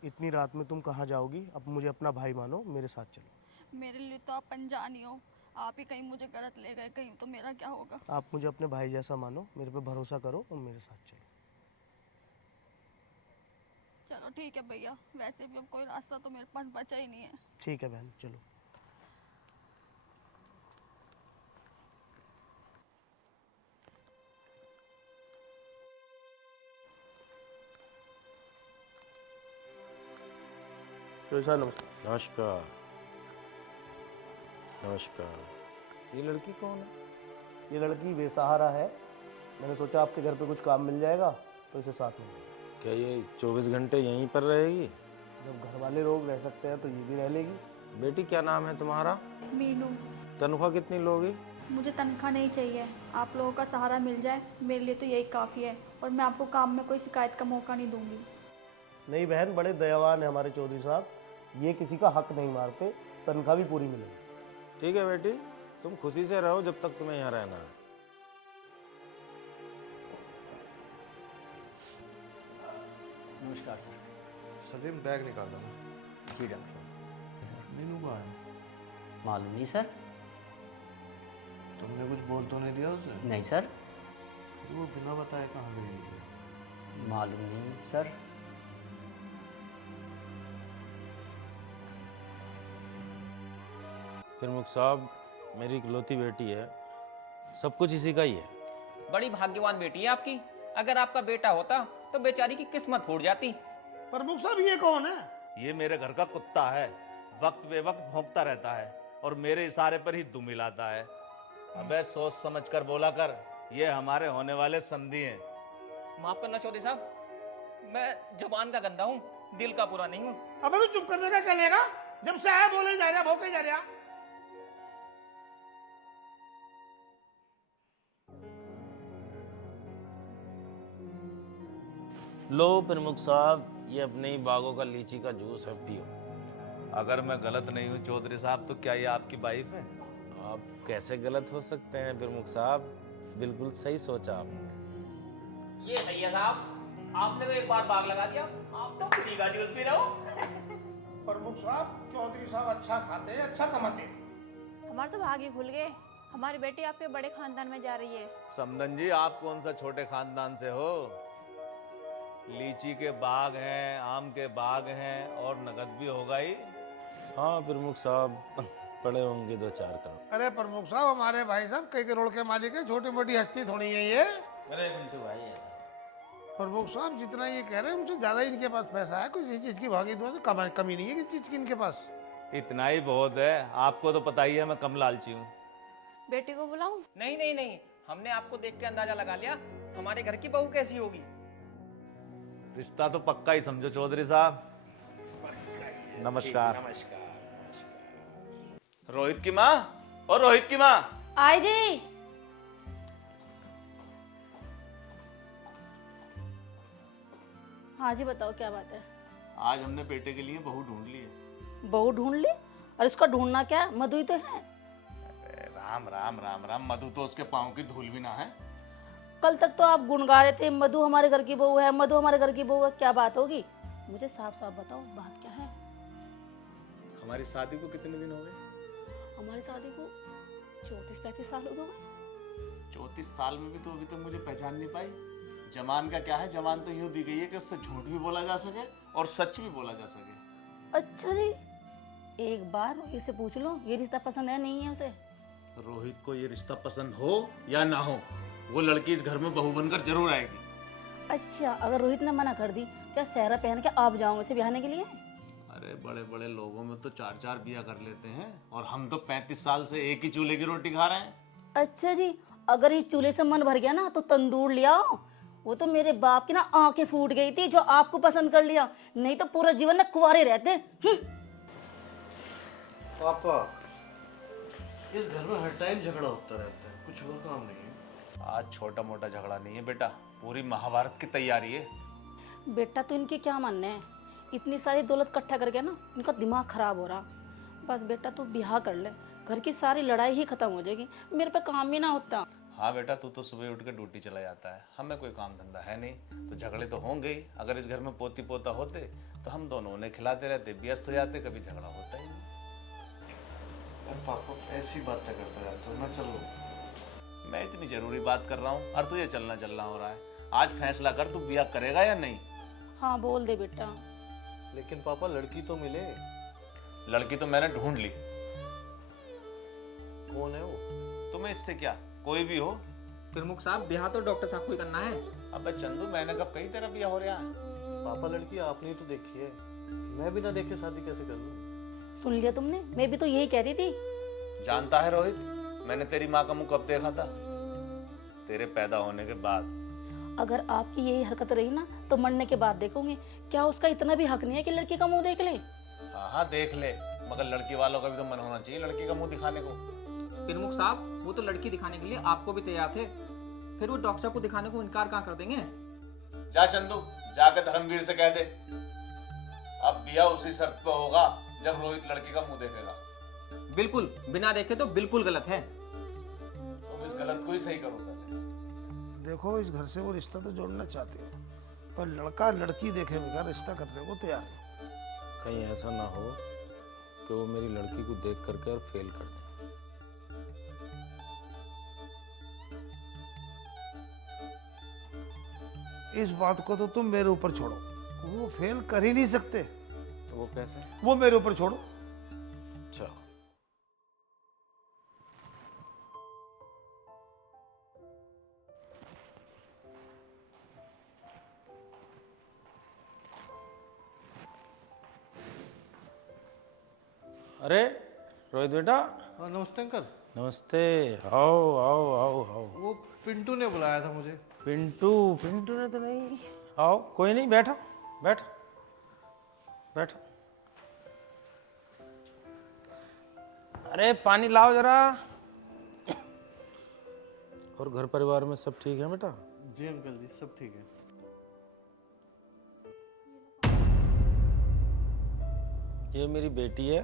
इतनी रात में तुम कहाँ जाओगी? अब मुझे अपना भाई मानो, मेरे साथ चलो। मेरे लिए तो आप अनजान ही हो, आप ही कहीं मुझे गलत ले गए कहीं तो मेरा क्या होगा? आप मुझे अपने भाई जैसा मानो, मेरे पे भरोसा करो और मेरे साथ चलो। चलो ठीक है भैया, वैसे भी अब कोई रास्ता तो मेरे पास बचा ही नहीं है। ठीक है बहन, चलो। चौधरी साहब नमस्कार। नमस्कार। नमस्कार। ये लड़की कौन है? ये लड़की बेसहारा है, मैंने सोचा आपके घर पे कुछ काम मिल जाएगा तो इसे साथ में ले आऊं। क्या ये 24 घंटे यहीं पर रहेगी? जब घर वाले लोग रह सकते हैं तो ये भी रह लेगी। बेटी क्या नाम है तुम्हारा? मीनू। तनख्वाह कितनी लोगी? मुझे तनख्वाह नहीं चाहिए, आप लोगों का सहारा मिल जाए मेरे लिए तो यही काफ़ी है, और मैं आपको काम में कोई शिकायत का मौका नहीं दूंगी। नहीं बहन, बड़े दयावान है हमारे चौधरी साहब, ये किसी का हक नहीं मारते, तनख्वाह भी पूरी मिलेगी। ठीक है बेटी, तुम खुशी से रहो जब तक तुम्हें यहाँ रहना है। नमस्कार सर। सलीम बैग निकाल लो। जी डॉक्टर। मीनू कहाँ है? मालूम नहीं सर। तुमने कुछ बोल तो नहीं दिया उसे? नहीं सर। वो बिना बताए कहाँ गई? मालूम नहीं सर। प्रमुख साहब, मेरी इकलौती बेटी है, सब कुछ इसी का ही है। बड़ी भाग्यवान बेटी है आपकी। अगर आपका बेटा होता तो बेचारी की किस्मत फूट जाती। प्रमुख साहब ये कौन है? ये मेरे घर का कुत्ता है, वक्त बेवक्त भौंकता रहता है और मेरे इशारे पर ही दुम हिलाता है। अबे सोच समझ कर बोला कर, ये हमारे होने वाले समधी हैं। माफ करना चौधरी साहब, मैं जुबान का गंदा हूँ, दिल का पूरा नहीं हूँ। अबे तू चुप करने का क्या लेगा? जब से आया बोले जा रहा, भौंके जा रहा। लो प्रमुख साहब, ये अपने ही बागों का लीची का जूस है, पियो। अगर मैं गलत नहीं हूँ चौधरी साहब, तो क्या ये आपकी वाइफ है? आप कैसे गलत हो सकते हैं प्रमुख साहब, बिल्कुल सही सोचा आपने। ये सही है साहब, आपने तो एक बार बाग लगा दिया, आप तो फ्री का जूस पी रहे हो। प्रमुख साहब, चौधरी साहब अच्छा खाते हैं, अच्छा कमाते हैं। हमारे तो भाग ही खुल गए, हमारी बेटी आपके बड़े खानदान में जा रही है। समदन जी, आप कौन सा छोटे खानदान से हो? लीची के बाग हैं, आम के बाग हैं और नगद भी होगा ही। हाँ प्रमुख साहब, पड़े होंगे 2-4 करोड़। अरे प्रमुख साहब, हमारे भाई साहब कई करोड़ के मालिक है, छोटी मोटी हस्ती थोड़ी है ये। मेरे पिंटू भाई है। प्रमुख साहब जितना ये कह रहे हैं उनसे ज्यादा इनके पास पैसा है, कुछ इस चीज की भागी कमी नहीं है किसी चीज की इनके पास। इतना ही बहुत है, आपको तो पता ही है मैं कम लालची हूँ। बेटी को बुलाऊं? नहीं नहीं नहीं, हमने आपको देख के अंदाजा लगा लिया, हमारे घर की बहू कैसी होगी। रिश्ता तो पक्का ही समझो चौधरी साहब। नमस्कार। रोहित की माँ, और रोहित की माँ। आई जी। हाँ जी, बताओ क्या बात है? आज हमने बेटे के लिए बहू ढूंढ ली है। बहू ढूंढ ली? और इसका ढूंढना क्या है, मधु ही तो है। राम राम राम राम, मधु तो उसके पाँव की धूल भी ना है। कल तक तो आप गुनगा रहे थे, मधु हमारे घर की बहू है, मधु हमारे घर की बहू है। क्या बात होगी? मुझे साफ साफ बताओ, बात क्या है? हमारी शादी को कितने दिन हो गए? हमारी शादी को 34-35 साल हो गए। 34 साल में भी तो अभी तक मुझे पहचान नहीं पाई। जमान का क्या है? जमान तो यूं दी गई है कि उससे झूठ भी बोला जा सके और सच भी बोला जा सके। अच्छा जी, एक बार इसे पूछ लो ये रिश्ता पसंद है नहीं है उसे। रोहित को ये रिश्ता पसंद हो या ना हो, वो लड़की इस घर में बहू बनकर जरूर आएगी। अच्छा, अगर रोहित ने मना कर दी, क्या सहरा पहन के आप जाओगे इसे ब्याहने के लिए? अरे बड़े बड़े लोगों में तो 4-4 बिया कर लेते हैं, और हम तो 35 साल से एक ही चूल्हे की रोटी खा रहे हैं। अच्छा जी, अगर इस चूल्हे से मन भर गया ना तो तंदूर ले आओ। वो तो मेरे बाप की ना आंखें फूट गई थी जो आपको पसंद कर लिया, नहीं तो पूरा जीवन ना कुंवारे रहते। पापा, इस घर में हर टाइम झगड़ा होता रहता है, कुछ और काम नहीं है। आज छोटा मोटा झगड़ा नहीं है बेटा, पूरी महाभारत की तैयारी है। बेटा तो इनके क्या मानने हैं, इतनी सारी दौलत इकट्ठा करके ना इनका दिमाग खराब हो रहा। बस बेटा तू ब्याह कर ले, घर की सारी लड़ाई ही खत्म हो जाएगी, मेरे पे काम ही ना होता। हाँ बेटा, तू तो सुबह उठ के ड्यूटी चला जाता है, हमें कोई काम धंधा है नहीं, तो झगड़े तो होंगे ही। अगर इस घर में पोती पोता होते तो हम दोनों उन्हें खिलाते रहते, व्यस्त हो जाते, कभी झगड़ा होता ही नहीं। पापा ऐसी बातें करते रहते हो, मैं चलूं? मैं इतनी जरूरी बात कर रहा हूँ और तुझे चलना हो रहा है। आज फैसला कर, तू ब्याह करेगा या नहीं? हाँ बोल दे बेटा। लेकिन पापा लड़की तो मिले। लड़की तो मैंने ढूंढ ली। कौन है वो? तुम्हें इससे क्या, कोई भी हो। प्रमुख साहब, ब्याह तो डॉक्टर साहब को ही करना है। अबे चंदू, मैंने कब कही तेरा ब्याह हो रहा है? पापा लड़की आपने तो देखी है। मैं बिना देखे शादी कैसे कर लूँ? सुन लिया तुमने, मैं भी तो यही कह रही थी। जानता है रोहित, मैंने तेरी माँ का मुंह कब देखा था? तेरे पैदा होने के बाद। अगर आपकी यही हरकत रही ना तो मरने के बाद देखोगे। क्या उसका इतना भी हक नहीं है कि लड़की का मुंह देख ले? हाँ हाँ देख ले, मगर लड़की वालों का भी तो मन होना चाहिए लड़की का मुंह दिखाने को। प्रमुख साहब, वो तो लड़की दिखाने के लिए आपको भी तैयार थे, फिर वो डॉक्टर साहब को दिखाने को इनकार कहाँ कर देंगे? जा चंदू, जाके धर्मवीर से कह दे अब बिया उसी शर्त पे होगा जब रोहित लड़की का मुंह देखेगा। बिल्कुल, बिना देखे तो बिल्कुल गलत है। तुम इस गलत को ही सही करो पहले। देखो, इस घर से वो रिश्ता तो जोड़ना चाहते हो, पर लड़का लड़की देखे बगैर रिश्ता करने को तैयार है। कहीं ऐसा ना हो कि वो मेरी लड़की को देख करके और फेल कर दे। इस बात को तो तुम मेरे ऊपर छोड़ो, वो फेल कर ही नहीं सकते। तो वो कैसे? वो मेरे ऊपर छोड़ो। अच्छा, अरे रोहित बेटा। नमस्ते अंकल। नमस्ते, आओ आओ आओ आओ। वो पिंटू ने बुलाया था मुझे। पिंटू? पिंटू ने तो नहीं। आओ, कोई नहीं, बैठो बैठो बैठो। अरे पानी लाओ जरा। और घर परिवार में सब ठीक है बेटा? जी अंकल जी, सब ठीक है। ये मेरी बेटी है,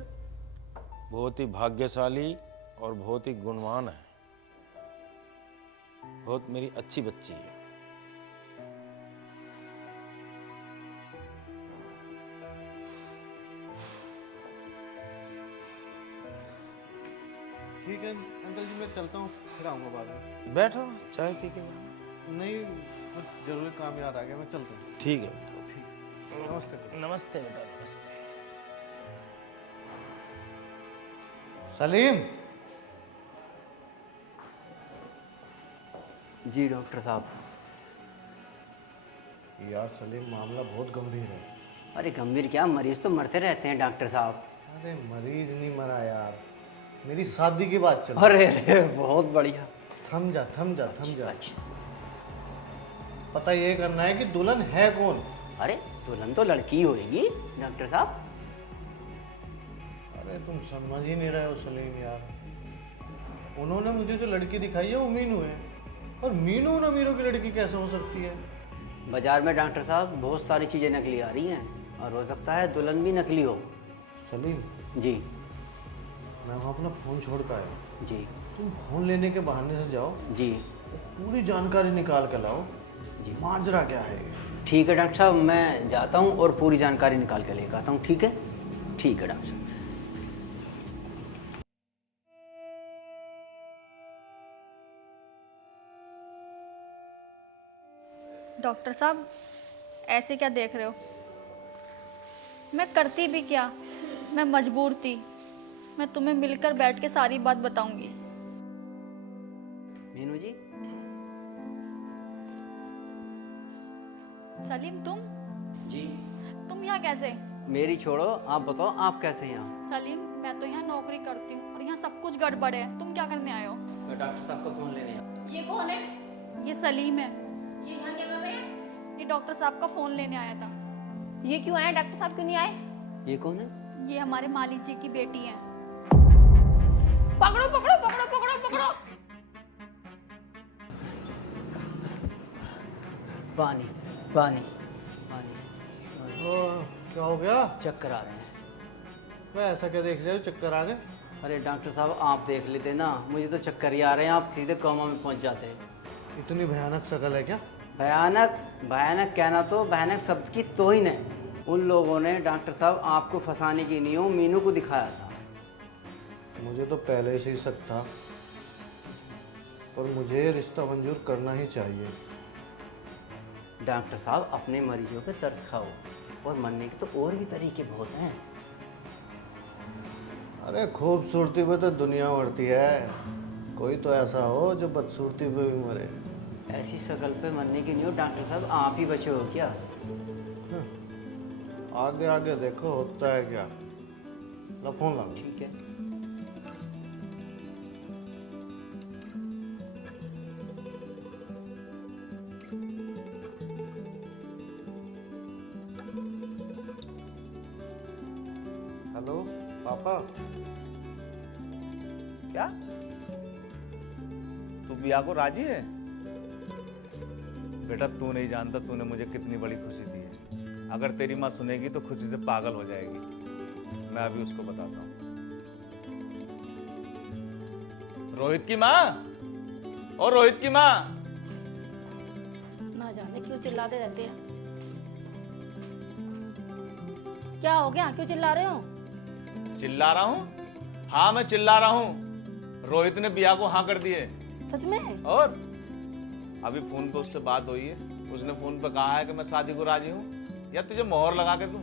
बहुत ही भाग्यशाली और बहुत ही गुणवान है, बहुत मेरी अच्छी बच्ची है। ठीक है अंकल जी, मैं चलता हूँ, फिर आऊँगा बाद में। बैठो, चाय पी के जाना। नहीं, कुछ जरूरी काम याद आ गया, मैं चलता हूँ। ठीक है बेटा। ठीक, नमस्ते। नमस्ते बेटा, नमस्ते। सलीम। जी डॉक्टर साहब। यार सलीम, मामला बहुत गंभीर है। अरे गंभीर क्या, मरीज तो मरते रहते हैं डॉक्टर साहब। अरे मरीज नहीं मरा यार, मेरी शादी की बात चल। अरे बहुत बढ़िया। थम जा थम जा थम जा। पता ये करना है कि दुल्हन है कौन। अरे दुल्हन तो लड़की होगी डॉक्टर साहब। अरे तुम समझ ही नहीं रहे हो सलीम यार। उन्होंने मुझे जो लड़की दिखाई है वो मीनू है, और मीनू और अमीरों की लड़की कैसे हो सकती है? बाजार में डॉक्टर साहब बहुत सारी चीजें नकली आ रही हैं, और हो सकता है दुल्हन भी नकली हो। सलीम जी। मैं वहाँ अपना फ़ोन छोड़ के आया। जी। तुम फ़ोन लेने के बहाने से जाओ। जी। पूरी जानकारी निकाल कर लाओ। जी। माजरा क्या है? ठीक है डॉक्टर साहब, मैं जाता हूँ और पूरी जानकारी निकाल के लेकर आता हूँ। ठीक है? ठीक है डॉक्टर साहब। डॉक्टर साहब, ऐसे क्या देख रहे हो? मैं करती भी क्या, मैं मजबूर थी। मैं तुम्हें मिलकर बैठ के सारी बात बताऊंगी। मीनू जी। सलीम, तुम जी। तुम यहाँ कैसे? मेरी छोड़ो, आप बताओ आप कैसे यहाँ? सलीम, मैं तो यहाँ नौकरी करती हूँ और यहाँ सब कुछ गड़बड़ है। तुम क्या करने आए हो? मैं डॉक्टर साहब का फ़ोन लेने आया। ये कौन है? ये सलीम है। ये यहाँ क्या कर रहे हैं? ये डॉक्टर साहब का फोन लेने आया था। ये क्यों आए? डॉक्टर साहब क्यों नहीं आए? ये कौन है? ये हमारे मालिक जी की बेटी है। पकड़ो पकड़ो पकड़ो पकड़ो पकड़ो। पानी पानी पानी। क्या हो गया? चक्कर आ रहे हैं। मैं ऐसा क्या देख लिया जो चक्कर आ गए? अरे डॉक्टर साहब, आप देख लेते ना, मुझे तो चक्कर ही आ रहे हैं। आप सीधे कोमा में पहुंच जाते हैं। इतनी भयानक शक्ल है क्या? भयानक भयानक कहना तो भयानक शब्द की तो ही नहीं। उन लोगों ने डॉक्टर साहब आपको फंसाने की नींव मीनू को दिखाया था। मुझे तो पहले से ही शक था, और मुझे रिश्ता मंजूर करना ही चाहिए। डॉक्टर साहब, अपने मरीजों पे तरस खाओ, और मरने के तो और भी तरीके बहुत हैं। अरे खूबसूरती पे तो दुनिया मरती है, कोई तो ऐसा हो जो बदसूरती पे भी मरे। ऐसी शक्ल पे मरने की न्यू डॉक्टर साहब आप ही बचे हो क्या? आगे आगे देखो होता है क्या। ला फोन ला। ठीक है। हेलो पापा। क्या तू बिया को राजी है? बेटा तू नहीं जानता तूने मुझे कितनी बड़ी खुशी दी है। अगर तेरी माँ सुनेगी तो खुशी से पागल हो जाएगी। मैं अभी उसको बताता हूँ। रोहित की माँ, और रोहित की माँ। ना जाने क्यों चिल्लाते रहते हैं। क्या हो गया, क्यों चिल्ला रहे हो? चिल्ला रहा हूँ? हाँ मैं चिल्ला रहा हूँ। रोहित ने बिया को हाँ कर दिए। सच में? और अभी फोन पे उससे बात हुई है। उसने फोन पे कहा है कि मैं शादी को राजी हूँ। या तुझे मोहर लगा के दूं?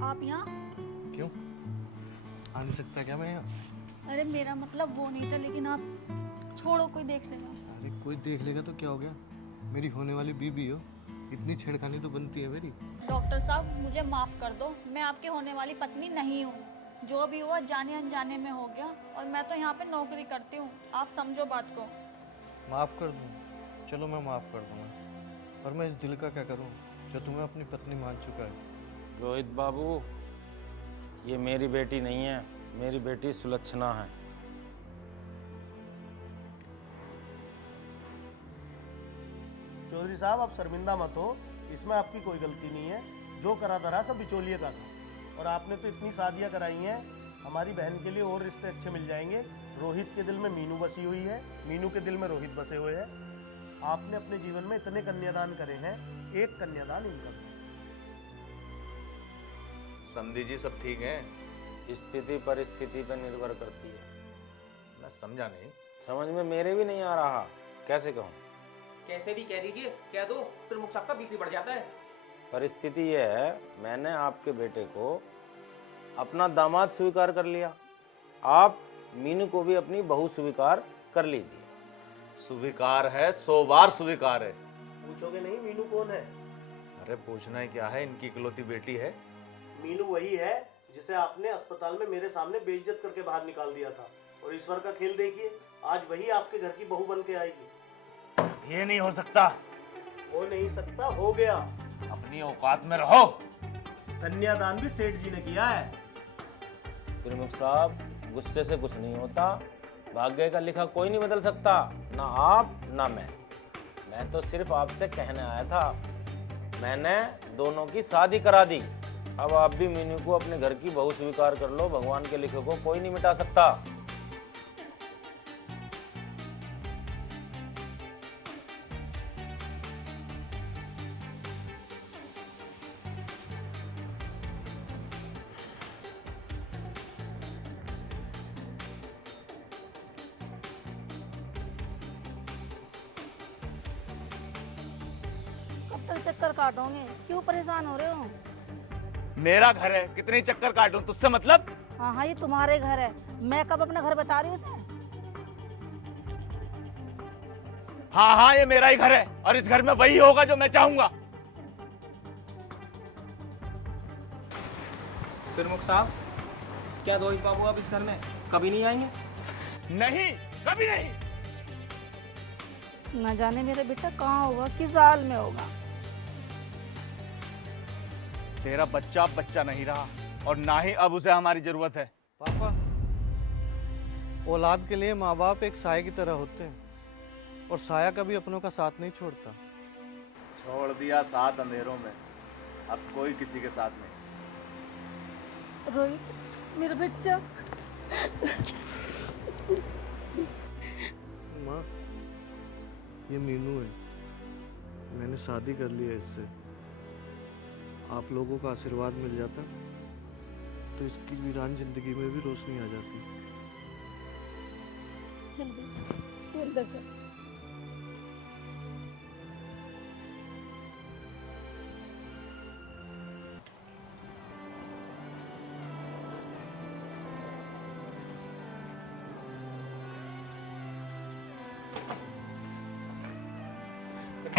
आप यहाँ? क्यों आ नहीं सकता क्या मैं यहाँ? अरे मेरा मतलब वो नहीं था, लेकिन आप छोड़ो, कोई देख लेगा। अरे कोई देख लेगा तो क्या हो गया? मेरी होने वाली बीबी हो, इतनी छेड़खानी तो बनती है मेरी। डॉक्टर साहब मुझे माफ कर दो, मैं आपके होने वाली पत्नी नहीं हूँ। जो भी हुआ जाने अनजाने में हो गया, और मैं तो यहाँ पे नौकरी करती हूँ, आप समझो बात को। माफ कर दूँ? चलो मैं माफ कर दूंगा, पर मैं इस दिल का क्या करूँ जो तुम्हें अपनी पत्नी मान चुका है। रोहित बाबू, ये मेरी बेटी नहीं है, मेरी बेटी सुलक्षणा है। चौधरी साहब आप शर्मिंदा मत हो, इसमें आपकी कोई गलती नहीं है। जो करा धरा सब बिचौलिए का था। और आपने तो इतनी शादियां कराई हैं, हमारी बहन के लिए और रिश्ते अच्छे मिल जाएंगे। रोहित के दिल में मीनू बसी हुई है, मीनू के दिल में रोहित बसे हुए हैं। आपने अपने जीवन में इतने कन्यादान करे हैं, एक कन्यादान इनका। समधी जी सब ठीक है? स्थिति परिस्थिति पर निर्भर करती है। मैं समझा नहीं। समझ में मेरे भी नहीं आ रहा, कैसे कहूँ? कैसे भी कह दीजिए, कह दो, प्रमुख साहब का बीपी बढ़ जाता है। परिस्थिति यह है, मैंने आपके बेटे को अपना दामाद स्वीकार कर लिया। आप मीनू को भी अपनी बहू स्वीकार कर लीजिए। स्वीकार है, 100 बार स्वीकार है। पूछोगे नहीं मीनू कौन है? अरे पूछना ही क्या है, इनकी इकलौती बेटी है। मीनू वही है जिसे आपने अस्पताल में मेरे सामने बेइज्जत करके बाहर निकाल दिया था। और ईश्वर का खेल देखिए, आज वही आपके घर की बहू बन के आएगी। ये नहीं हो सकता। हो नहीं सकता, हो गया। अपनी औकात में रहो। कन्यादान भी सेठ जी ने किया है। प्रमुख साहब, गुस्से से कुछ नहीं होता। भाग्य का लिखा कोई नहीं बदल सकता, ना आप ना मैं तो सिर्फ आपसे कहने आया था। मैंने दोनों की शादी करा दी। अब आप भी मीनू को अपने घर की बहू स्वीकार कर लो। भगवान के लिखे को कोई नहीं मिटा सकता। कब तक चक्कर काटोगे? क्यों परेशान हो रहे हो? मेरा घर है, कितने चक्कर काटूं, तुझसे मतलब? हाँ हाँ, ये तुम्हारे घर है। मैं कब अपना घर बता रही हूँ उसे? हाँ हाँ, ये मेरा ही घर है और इस घर में वही होगा जो मैं चाहूंगा। प्रमुख साहब, क्या रोहित बाबू अब इस घर में कभी नहीं आएंगे? नहीं, कभी नहीं। ना जाने मेरा बेटा कहाँ होगा, किस हाल में होगा। तेरा बच्चा अब बच्चा नहीं रहा और ना ही अब उसे हमारी जरूरत है। पापा, औलाद के लिए माँ बाप एक साए की तरह होते हैं, और साया कभी अपनों का साथ नहीं छोड़ता। छोड़ दिया साथ अंधेरों में, अब कोई किसी के साथ नहीं। रोहित, मेरा बच्चा। माँ, ये मीनू है। मैंने शादी कर ली है इससे। आप लोगों का आशीर्वाद मिल जाता तो इसकी वीरान जिंदगी में भी रोशनी आ जाती। चल गई तू अंदर चल।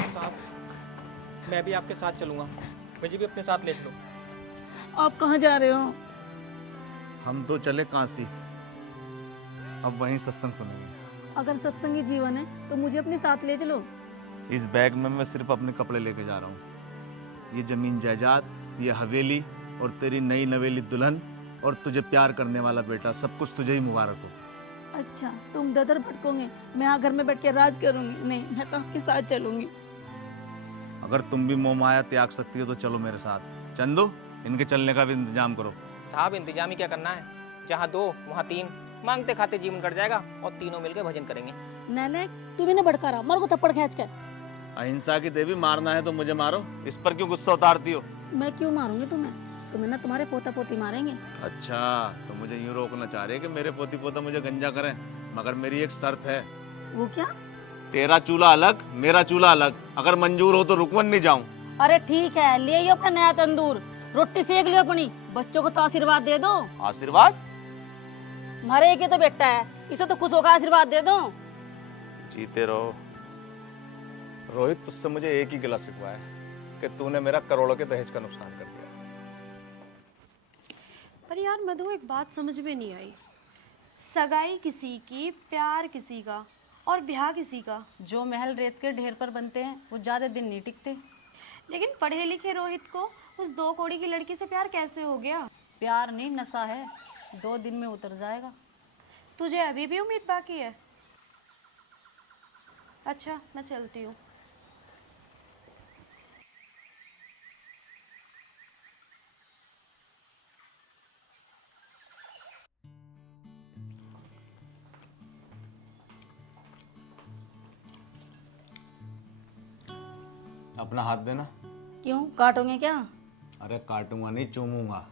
साहब मैं भी आपके साथ चलूंगा, मुझे भी अपने साथ ले चलो। आप कहाँ जा रहे हो? हम तो चले काशी, अब वहीं सत्संग सुनेंगे। अगर सत्संगी जीवन है तो मुझे अपने साथ ले चलो। इस बैग में मैं सिर्फ अपने कपड़े लेके जा रहा हूँ। ये जमीन जायदाद, ये हवेली और तेरी नई नवेली दुल्हन और तुझे प्यार करने वाला बेटा, सब कुछ तुझे ही मुबारक हो। अच्छा, तुम ददर भटकोगे, मैं यहाँ घर में बैठ के राज करूंगी? नहीं, मैं तो आपके साथ चलूंगी। अगर तुम भी मोह माया त्याग सकती हो तो चलो मेरे साथ। चंदू, इनके चलने का भी इंतजाम करो। साहब इंतजाम ही क्या करना है, जहाँ 2 वहाँ 3, मांगते खाते जीवन कट जाएगा और तीनों मिलकर भजन करेंगे। नैने तू इन्हें भड़का रहा, मर को थप्पड़ खींच के। अहिंसा की देवी, मारना है तो मुझे मारो, इस पर क्यों गुस्सा उतारती हो? मैं क्यों मारूंगी तुम्हें? तुम्हें ना तुम्हारे पोता पोती मारेंगे। अच्छा, तो मुझे यूँ रोकना चाह रहे हैं कि मेरे पोती पोता मुझे गंजा करें, मगर मेरी एक शर्त है। वो क्या? तेरा चूल्हा अलग, मेरा चूल्हा अलग। अगर मंजूर हो तो रुकवन नहीं जाऊं। अरे ठीक है, ले आइयो अपना नया तंदूर, रोटी सेक लियो अपनी, बच्चों को तो आशीर्वाद दे दो। आशीर्वाद? हमारे एक ही तो बेटा है, इसे तो खुश होकर आशीर्वाद दे दो। जीते रहो। रोहित, तुझसे मुझे एक ही गिला शिकवा है कि तूने मेरा करोड़ों के दहेज का नुकसान कर दिया। पर यार मधु, एक बात समझ में नहीं आई। सगाई किसी की, प्यार किसी का और ब्याह किसी का। जो महल रेत के ढेर पर बनते हैं वो ज़्यादा दिन नहीं टिकते। लेकिन पढ़े लिखे रोहित को उस 2 कौड़ी की लड़की से प्यार कैसे हो गया? प्यार नहीं, नशा है, 2 दिन में उतर जाएगा। तुझे अभी भी उम्मीद बाकी है? अच्छा, मैं चलती हूँ। अपना हाथ देना। क्यों, काटोगे क्या? अरे काटूंगा नहीं, चूमूंगा।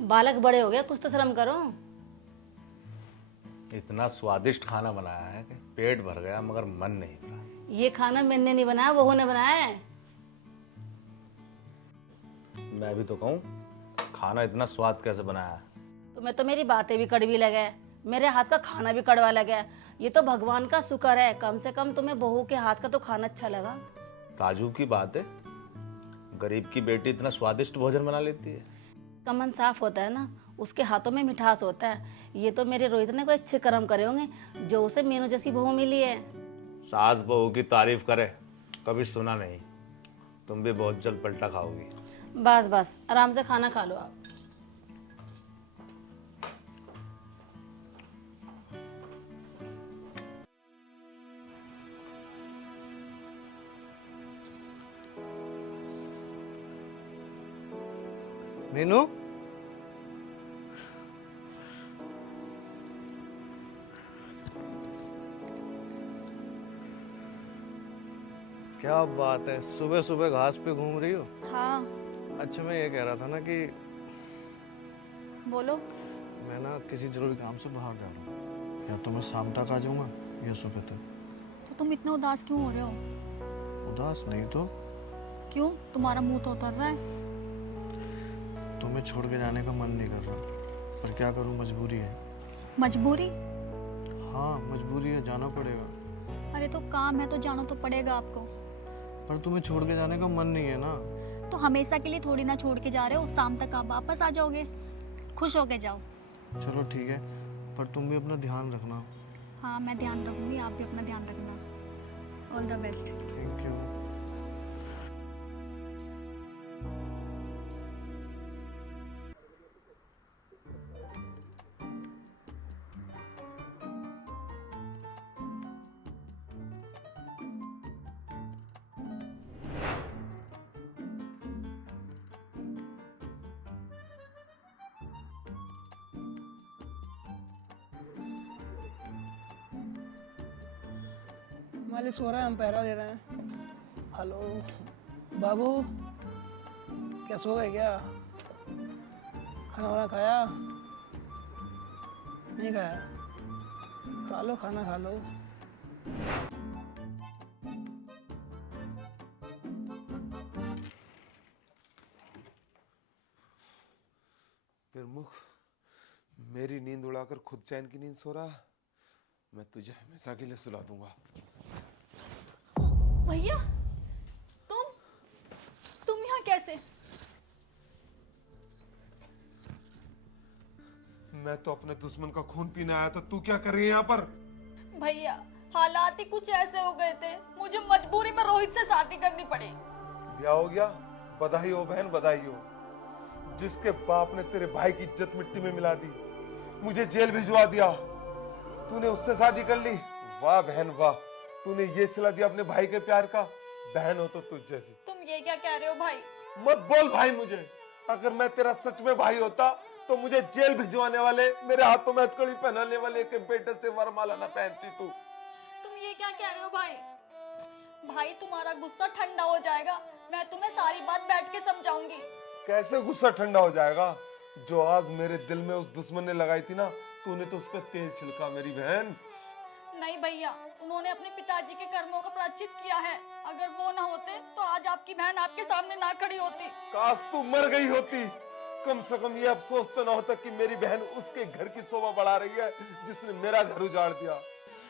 बालक बड़े हो गए, कुछ तो शर्म करो। इतना स्वादिष्ट खाना बनाया है कि पेट भर गया मगर मन नहीं भरा। ये खाना मैंने नहीं बनाया, बहू ने बनाया है। मैं भी तो कहूँ, खाना इतना स्वाद कैसे बनाया है? तुम्हें तो मेरी बातें भी कड़वी लगे, मेरे हाथ का खाना भी कड़वा लगे। ये तो भगवान का शुक्र है, कम से कम तुम्हें बहू के हाथ का तो खाना अच्छा लगा। ताजुब की बात है, गरीब की बेटी इतना स्वादिष्ट भोजन बना लेती है। का मन साफ होता है ना, उसके हाथों में मिठास होता है। ये तो मेरे रोहित ने कोई अच्छे कर्म करे होंगे जो उसे मीनू जैसी बहू मिली है। सास बहू की तारीफ करे, कभी सुना नहीं। तुम भी बहुत जल्द पलटा खाओगी। बस बस, आराम से खाना खा लो आप। मीनू, क्या बात है, सुबह सुबह घास पे घूम रही हो? हाँ अच्छा, मैं ये कह रहा था ना कि बोलो। मैं ना किसी जरूरी काम से बाहर जा रहा हूँ, या तो मैं शाम तक आ जाऊंगा या सुबह तक। तो तुम इतना उदास क्यों हो रहे हो? उदास नहीं तो क्यों, तुम्हारा मुंह तो उतर रहा है। तुम्हें छोड़ के जाने का मन नहीं कर रहा, पर क्या करूँ, मजबूरी है। मजबूरी? हाँ मजबूरी है, जाना पड़ेगा। अरे तो काम है तो जाना तो पड़ेगा आपको। पर तुम्हें छोड़ के जाने का मन नहीं है ना। तो हमेशा के लिए थोड़ी ना छोड़ के जा रहे हो, शाम तक आप वापस आ जाओगे, खुश होके जाओ। चलो ठीक है, पर तुम भी अपना ध्यान रखना। हाँ मैं ध्यान रखूंगी, आप भी अपना ध्यान रखना। All the best. Thank you. मालिक सो रहा है, हम पहरा दे रहे हैं। हेलो बाबू, क्या सो गए क्या? खाना वाना खाया? नहीं खाया? खा लो, खाना खा लो। प्रमुख, मेरी नींद उड़ाकर खुद चैन की नींद सो रहा, मैं तुझे हमेशा के लिए सुला दूंगा। भैया तुम यहाँ कैसे? मैं तो अपने दुश्मन का खून पीने आया था, तू क्या कर रही है यहाँ पर? भैया हालात ही कुछ ऐसे हो गए थे, मुझे मजबूरी में रोहित से शादी करनी पड़ी। ब्याह हो गया? बधाई हो बहन, बधाई हो। जिसके बाप ने तेरे भाई की इज्जत मिट्टी में मिला दी, मुझे जेल भिजवा दिया, तूने उससे शादी कर ली। वाह बहन वाह, तूने ये सिला दिया अपने भाई के प्यार का। बहन हो तो तुझ जैसी। तुम ये क्या कह रहे हो भाई? मत बोल भाई मुझे। अगर मैं तेरा सच में भाई होता तो मुझे जेल भिजवाने वाले, मेरे हाथों में हथकड़ी पहनाने वाले के बेटे से वरमाला न पहनती तू। तुम ये क्या कह रहे हो भाई? भाई तुम्हारा गुस्सा ठंडा हो जाएगा, मैं तुम्हें सारी बात बैठ के समझाऊंगी। कैसे गुस्सा ठंडा हो जाएगा? जो आग मेरे दिल में उस दुश्मन ने लगाई थी ना, तूने तो उस पर तेल छिड़का मेरी बहन। नहीं भैया, उन्होंने अपने पिताजी के कर्मों का प्रायश्चित किया है। अगर वो ना होते तो आज आपकी बहन आपके सामने ना खड़ी होती। काश तू मर गई होती, कम से कम ये अफसोस तो ना होता कि मेरी बहन उसके घर की शोभा बढ़ा रही है जिसने मेरा घर उजाड़ दिया।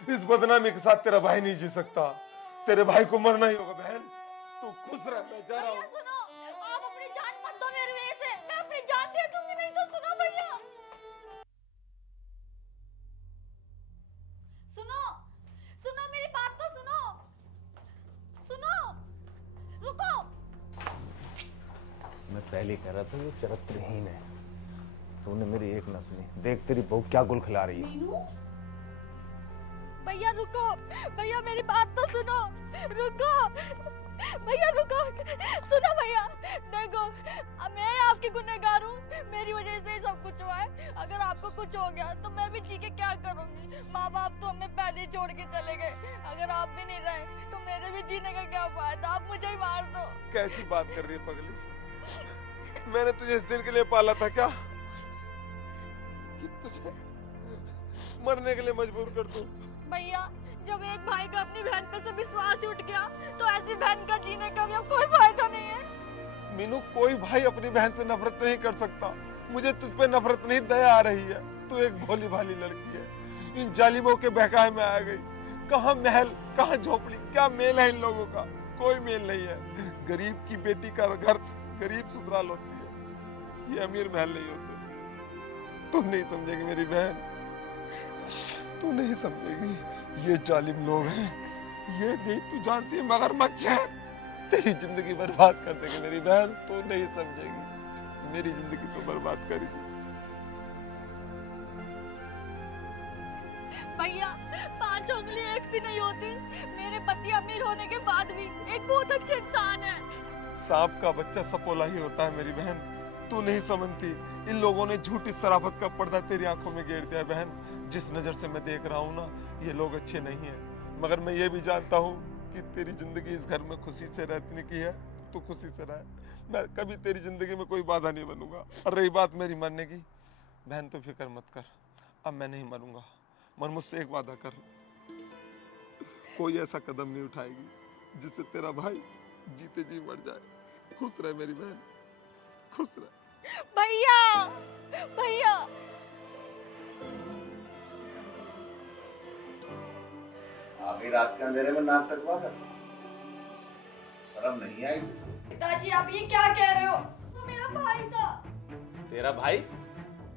इस बदनामी के साथ तेरा भाई नहीं जी सकता, तेरे भाई को मरना ही होगा बहन। तू खुश रह, मैं जा रहा हूँ। सुनो, आप अपनी जान मत दो मेरी वजह से, मैं अपनी जान दे दूंगी। नहीं तो सुनो भैया, सुनो मेरी बात तो सुनो, रुको। मैं पहले कह रहा था ये चरित्रहीन है, तूने मेरी एक न सुनी। देख तेरी बहू क्या गुल खिला रही है। भैया रुको, भैया मेरी बात तो सुनो, रुको भैया, रुको, सुनो भैया। देखो अब मैं आपकी गुनहगार हूँ, मेरी वजह से ही सब कुछ हुआ है। अगर आपको कुछ हो गया तो मैं भी जी के क्या करूँगी? माँ बाप तो हमें पहले ही छोड़ के चले गए, अगर आप भी नहीं रहे तो मेरे भी जीने का क्या फायदा? आप मुझे ही मार दो। कैसी बात कर रही है पगली? मैंने तुझे इस दिन के लिए पाला था क्या कि तुझे मरने के लिए मजबूर कर दूं? भैया जब एक भाई का अपनी बहन पे से विश्वास ही उठ गया तो ऐसी बहन का जीने का भी अब कोई फायदा नहीं है। मीनू, कोई भाई अपनी बहन से नफरत नहीं कर सकता। मुझे तुझ पे नफरत नहीं, दया आ रही है। तू एक भोली भाली लड़की है, इन जालिमों के बहकावे में आ गई। कहाँ महल, कहाँ झोपड़ी, क्या मेल है इन लोगों का? कोई मेल नहीं है। गरीब की बेटी का घर गरीब ससुराल होती है, ये अमीर महल नहीं होते। तुम नहीं समझेगी मेरी बहन, तू नहीं समझेगी। ये जालिम लोग हैं, ये नहीं तू जानती है मगरमच्छ है, तेरी जिंदगी बर्बाद कर देंगे मेरी बहन। तू नहीं समझेगी, मेरी जिंदगी तो बर्बाद करेगी। भैया 5 उंगली एक सी नहीं होती, मेरे पति अमीर होने के बाद भी एक बहुत अच्छे इंसान है। सांप का बच्चा सपोला ही होता है मेरी बहन, तू नहीं समझती। इन लोगों ने झूठी शराफत का पर्दा तेरी आंखों में गेर दिया बहन। जिस नजर से मैं देख रहा हूँ ना, ये लोग अच्छे नहीं हैं, मगर मैं ये भी जानता हूँ कि तेरी जिंदगी इस घर में खुशी से रहने की है, तू खुशी से रह। मैं कभी तेरी जिंदगी में कोई बाधा नहीं बनूंगा। और रही बात मेरी मरने की, बहन तो फिक्र मत कर, अब मैं नहीं मरूंगा। मगर मुझसे एक वादा कर, कोई ऐसा कदम नहीं उठाएगी जिससे तेरा भाई जीते जी मर जाए। खुश रहे मेरी बहन, खुश रहे। भैया, भैया आधी रात के अंधेरे में नाक कटवा कर, शर्म नहीं आई? पिताजी आप ये क्या कह रहे हो? वो मेरा भाई था। तेरा भाई?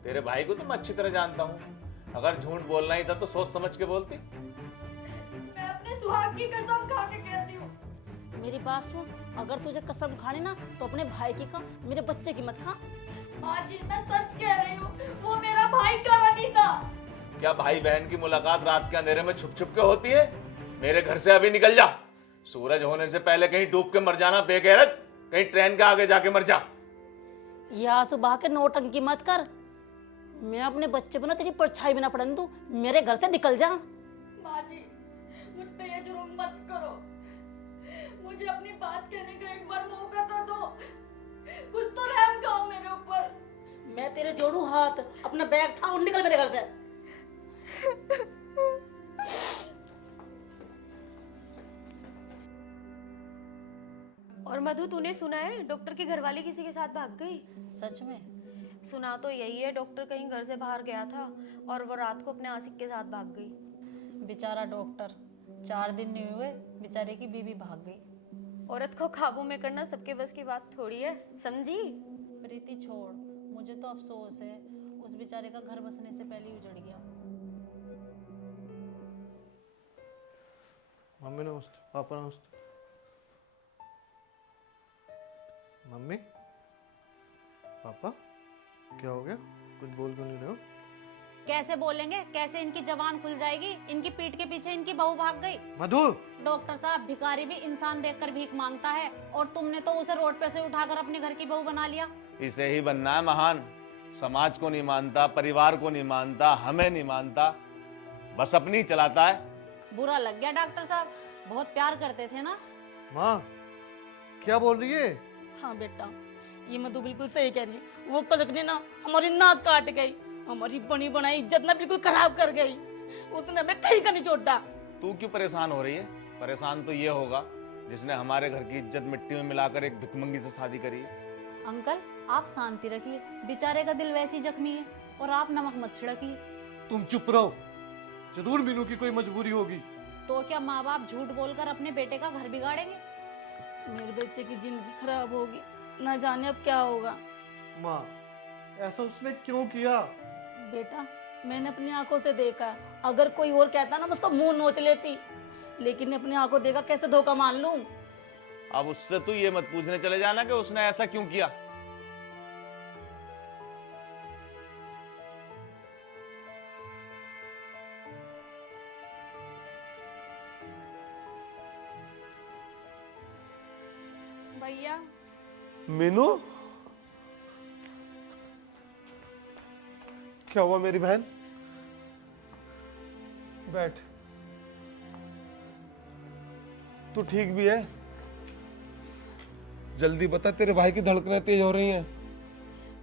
तेरे भाई को तो मैं अच्छी तरह जानता हूँ। अगर झूठ बोलना ही था तो सोच समझ के बोलती। मैं अपने सुहाग की कसम खा के कहती हूँ। मेरी बात सुन, अगर तुझे कसम खानी ना तो अपने भाई की खा, मेरे बच्चे की मत खा। माँ जी मैं सच कह रही हूँ, वो मेरा भाई का नहीं था। क्या भाई बहन की मुलाकात रात के अंधेरे में छुप छुप के होती है? मेरे घर से अभी निकल जा, सूरज होने से पहले कहीं डूब के मर जाना बेगैरत, कहीं ट्रेन के आगे जाके मर जा। या सुबह के नौटंकी मत कर, मैं अपने बच्चे पर ना तेरी परछाई भी ना पड़ने दूं, मेरे घर से निकल जा। माँ जी मुझ पे ये जुर्म मत करो, मुझे अपनी बात कहने का एक बार मौका तो दो, कुछ तो रहम खाओ मेरे ऊपर। मैं तेरे जोड़ू हाथ, अपना बैग उठा और निकल मेरे घर से। और मधु, तूने सुना है डॉक्टर की घरवाली किसी के साथ भाग गई? सच में? सुना तो यही है, डॉक्टर कहीं घर से बाहर गया था और वो रात को अपने आशिक के साथ भाग गई। बेचारा डॉक्टर, 4 दिन नहीं हुए बेचारे की बीवी भाग गई। औरत को काबू में करना सबके बस की बात थोड़ी है, समझी? प्रीति छोड़, मुझे तो अफसोस है, उस बेचारे का घर बसने से पहले ही उजड़ गया। मम्मी नमस्ते, पापा नमस्ते। मम्मी, पापा, क्या हो गया? कुछ बोल क्यों नहीं रहे हो? कैसे बोलेंगे? कैसे इनकी जबान खुल जाएगी? इनकी पीठ के पीछे इनकी बहू भाग गई। मधु! डॉक्टर साहब, भिखारी भी इंसान देखकर भीख मांगता है, और तुमने तो उसे रोड पे से उठाकर अपने घर की बहू बना लिया। इसे ही बनना है महान। समाज को नहीं मानता, परिवार को नहीं मानता, हमें नहीं मानता, बस अपनी चलाता है। बुरा लग गया डॉक्टर साहब, बहुत प्यार करते थे ना। माँ, क्या बोल रही है? हाँ बेटा, ये मधु बिल्कुल सही कह रही है। वो पलक ने ना हमारी नाक काट गई, हमारी बनी बनाई इज्जत ना बिल्कुल खराब कर गई। उसने हमें कहीं का नहीं छोड़ा। तू क्यों परेशान हो रही है? परेशान तो ये होगा जिसने हमारे घर की इज्जत मिट्टी में मिलाकर एक भिखमंगी से शादी करी है। अंकल, आप शांति रखिए, बेचारे का दिल वैसे ही जख्मी है, और आप नमक मत छिड़किए। तुम चुप रहो, जरूर मीनू की कोई मजबूरी होगी। तो क्या माँ बाप झूठ बोलकर अपने बेटे का घर बिगाड़ेंगे? मेरे बच्चे की जिंदगी खराब होगी, ना जाने अब क्या होगा। माँ, ऐसा उसने क्यों किया? बेटा, मैंने अपनी आंखों से देखा, अगर कोई और कहता ना मैं उसका मुंह नोच लेती, लेकिन अपनी आंखों देखा, कैसे धोखा मान लूं? अब उससे तू ये मत पूछने चले जाना कि उसने ऐसा क्यों किया। भैया, मीनू, क्या हुआ मेरी बहन? बैठ। तू ठीक भी है? जल्दी बता, तेरे भाई की धड़कनें तेज हो रही हैं।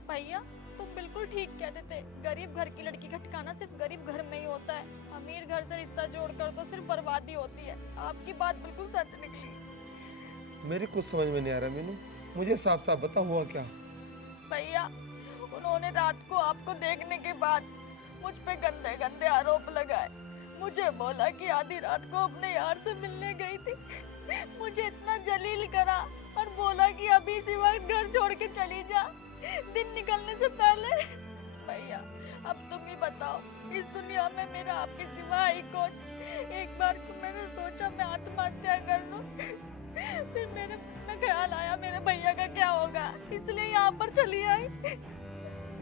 भैया, तुम बिल्कुल ठीक कहते थे, गरीब घर की लड़की का ठिकाना सिर्फ गरीब घर में ही होता है। अमीर घर से रिश्ता जोड़कर तो सिर्फ बर्बादी होती है। आपकी बात बिल्कुल सच निकली। मेरी कुछ समझ में नहीं आ रहा मीनू, मुझे साफ साफ बता, हुआ क्या? भैया, उन्होंने रात को आपको देखने के बाद मुझ पे गंदे गंदे आरोप लगाए। मुझे बोला कि आधी रात को अपने यार से मिलने गई थी। मुझे इतना जलील करा और बोला कि अभी इसी वक्त घर छोड़ के चली जा, दिन निकलने से पहले। भैया, अब तुम ही बताओ, इस दुनिया में मेरा आपके सिवा ही कौन? एक बार को मैंने सोचा मैं आत्महत्या कर लूं, फिर मेरे में ख्याल आया मेरे भैया का क्या होगा, इसलिए यहाँ पर चली आई।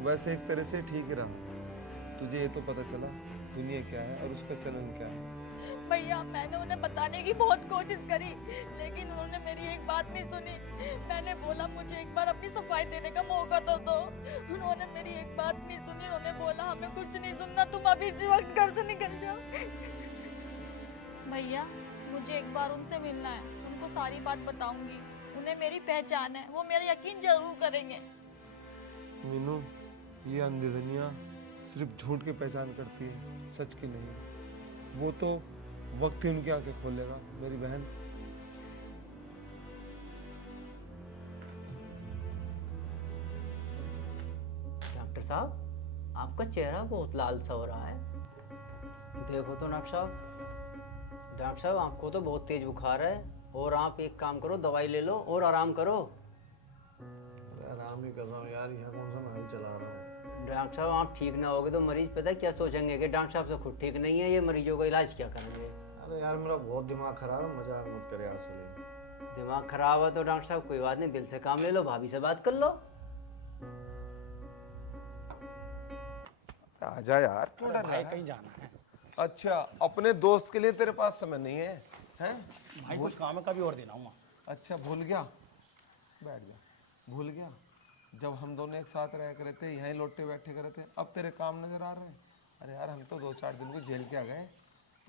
वैसे एक तरह से ठीक रहा, तुझे ये तो पता चला दुनिया क्या है और उसका चलन क्या है। भैया, मैंने उन्हें बताने की बहुत कोशिश करी, लेकिन उन्होंने मेरी एक बात नहीं सुनी। मैंने बोला मुझे एक बार अपनी सफाई देने का मौका तो दो। उन्होंने मेरी एक बात नहीं सुनी। उन्होंने बोला हमें कुछ नहीं सुनना, तुम अभी इसी वक्त घर से निकल जाओ। भैया, मुझे एक बार उनसे मिलना है, उनको सारी बात बताऊंगी। उन्हें मेरी पहचान है, वो मेरा यकीन जरूर करेंगे। मीनू, ये अंधी दुनिया सिर्फ झूठ की पहचान करती है, सच की नहीं। वो तो वक्त ही उनकी आंखें खोलेगा मेरी बहन। डॉक्टर साहब, आपका चेहरा बहुत लाल सा हो रहा है। देखो तो डॉक्टर साहब, आपको तो बहुत तेज बुखार है, और आप एक काम करो, दवाई ले लो और आराम करो। आराम ही कर रहा हूँ यार, यहाँ कौन सा महल चला रहा हूँ। डॉक्टर साहब, आप ठीक ना होगे तो मरीज पता है क्या सोचेंगे कि डॉक्टर साहब तो खुद ठीक नहीं है, ये मरीजों का इलाज क्या करेंगे। अरे यार, मेरा बहुत दिमाग खराब है, मजाक मत कर यार सलीम। दिमाग खराब है तो डॉक्टर साहब कोई बात नहीं, दिल से काम ले लो, भाभी से बात कर लो। आजा यार, क्यों डर रहा है? कहीं जाना है। अच्छा, अपने दोस्त के लिए तेरे पास समय नहीं है? हैं? भाई कुछ काम है, कभी और दिन आऊंगा। अच्छा, भूल गया? बैठ जा। भूल गया जब हम दोनों एक साथ रह करे थे, यहीं लौटे बैठे करे थे, अब तेरे काम नजर आ रहे हैं। अरे यार, हम तो 2-4 दिन को जेल के आ गए,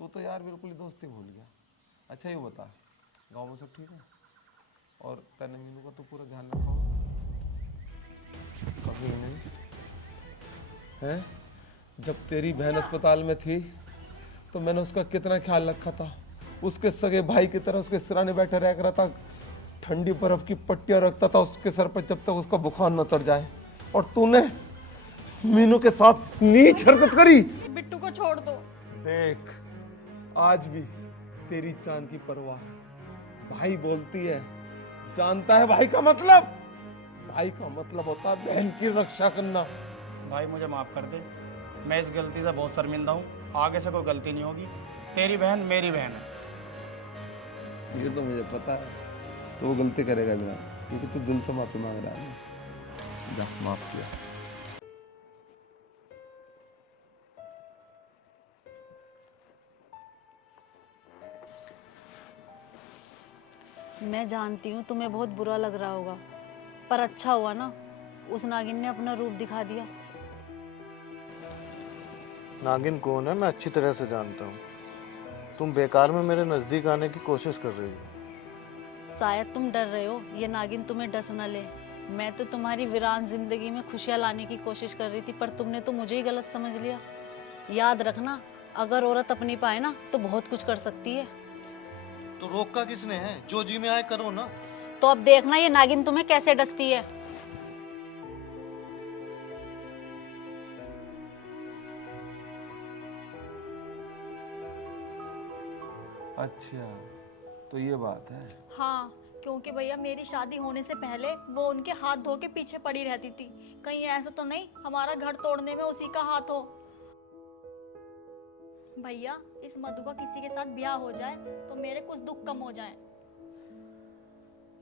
तो यार बिल्कुल ही दोस्ती भूल गया। अच्छा, ये बता, गाँव में सब ठीक है? और तने मीनू का तो पूरा ध्यान रखा होगा? कभी नहीं है? जब तेरी बहन अस्पताल में थी तो मैंने उसका कितना ख्याल रखा था, उसके सगे भाई की तरह उसके सिराने बैठे रह रहा था, ठंडी बर्फ की पट्टियां रखता था उसके सर पर जब तक उसका बुखार न उतर जाए, और तूने मीनू के साथ नीच हरकत करी। बिट्टू को छोड़ दो। देख, आज भी तेरी जान की परवाह है। भाई बोलती है, जानता है भाई का मतलब? भाई का मतलब होता है बहन की रक्षा करना। भाई मुझे माफ कर दे, मैं इस गलती से बहुत शर्मिंदा हूँ। आगे से कोई गलती नहीं होगी। तेरी बहन मेरी बहन है। ये तो मुझे पता है, तो वो गलती करेगा भी ना, क्योंकि तू दिल से माफी मांग रहा है। जा, माफ किया। मैं जानती हूँ तुम्हें बहुत बुरा लग रहा होगा, पर अच्छा हुआ ना उस नागिन ने अपना रूप दिखा दिया। नागिन कौन है मैं अच्छी तरह से जानता हूँ। तुम बेकार में मेरे नज़दीक आने की कोशिश कर रही हो। शायद तुम डर रहे हो ये नागिन तुम्हें डस न ले। मैं तो तुम्हारी वीरान जिंदगी में खुशियाँ लाने की कोशिश कर रही थी, पर तुमने तो मुझे ही गलत समझ लिया। याद रखना, अगर औरत अपनी पाए ना तो बहुत कुछ कर सकती है। तो रोका किसने है? जो जी में आए करो ना। तो अब देखना ये नागिन तुम्हें कैसे डसती है। अच्छा, तो ये बात है। हाँ, क्योंकि भैया मेरी शादी होने से पहले वो उनके हाथ धो के पीछे पड़ी रहती थी। कहीं ऐसा तो नहीं हमारा घर तोड़ने में उसी का हाथ हो। भैया इस मधु का किसी के साथ ब्याह हो जाए तो मेरे कुछ दुख कम हो जाए।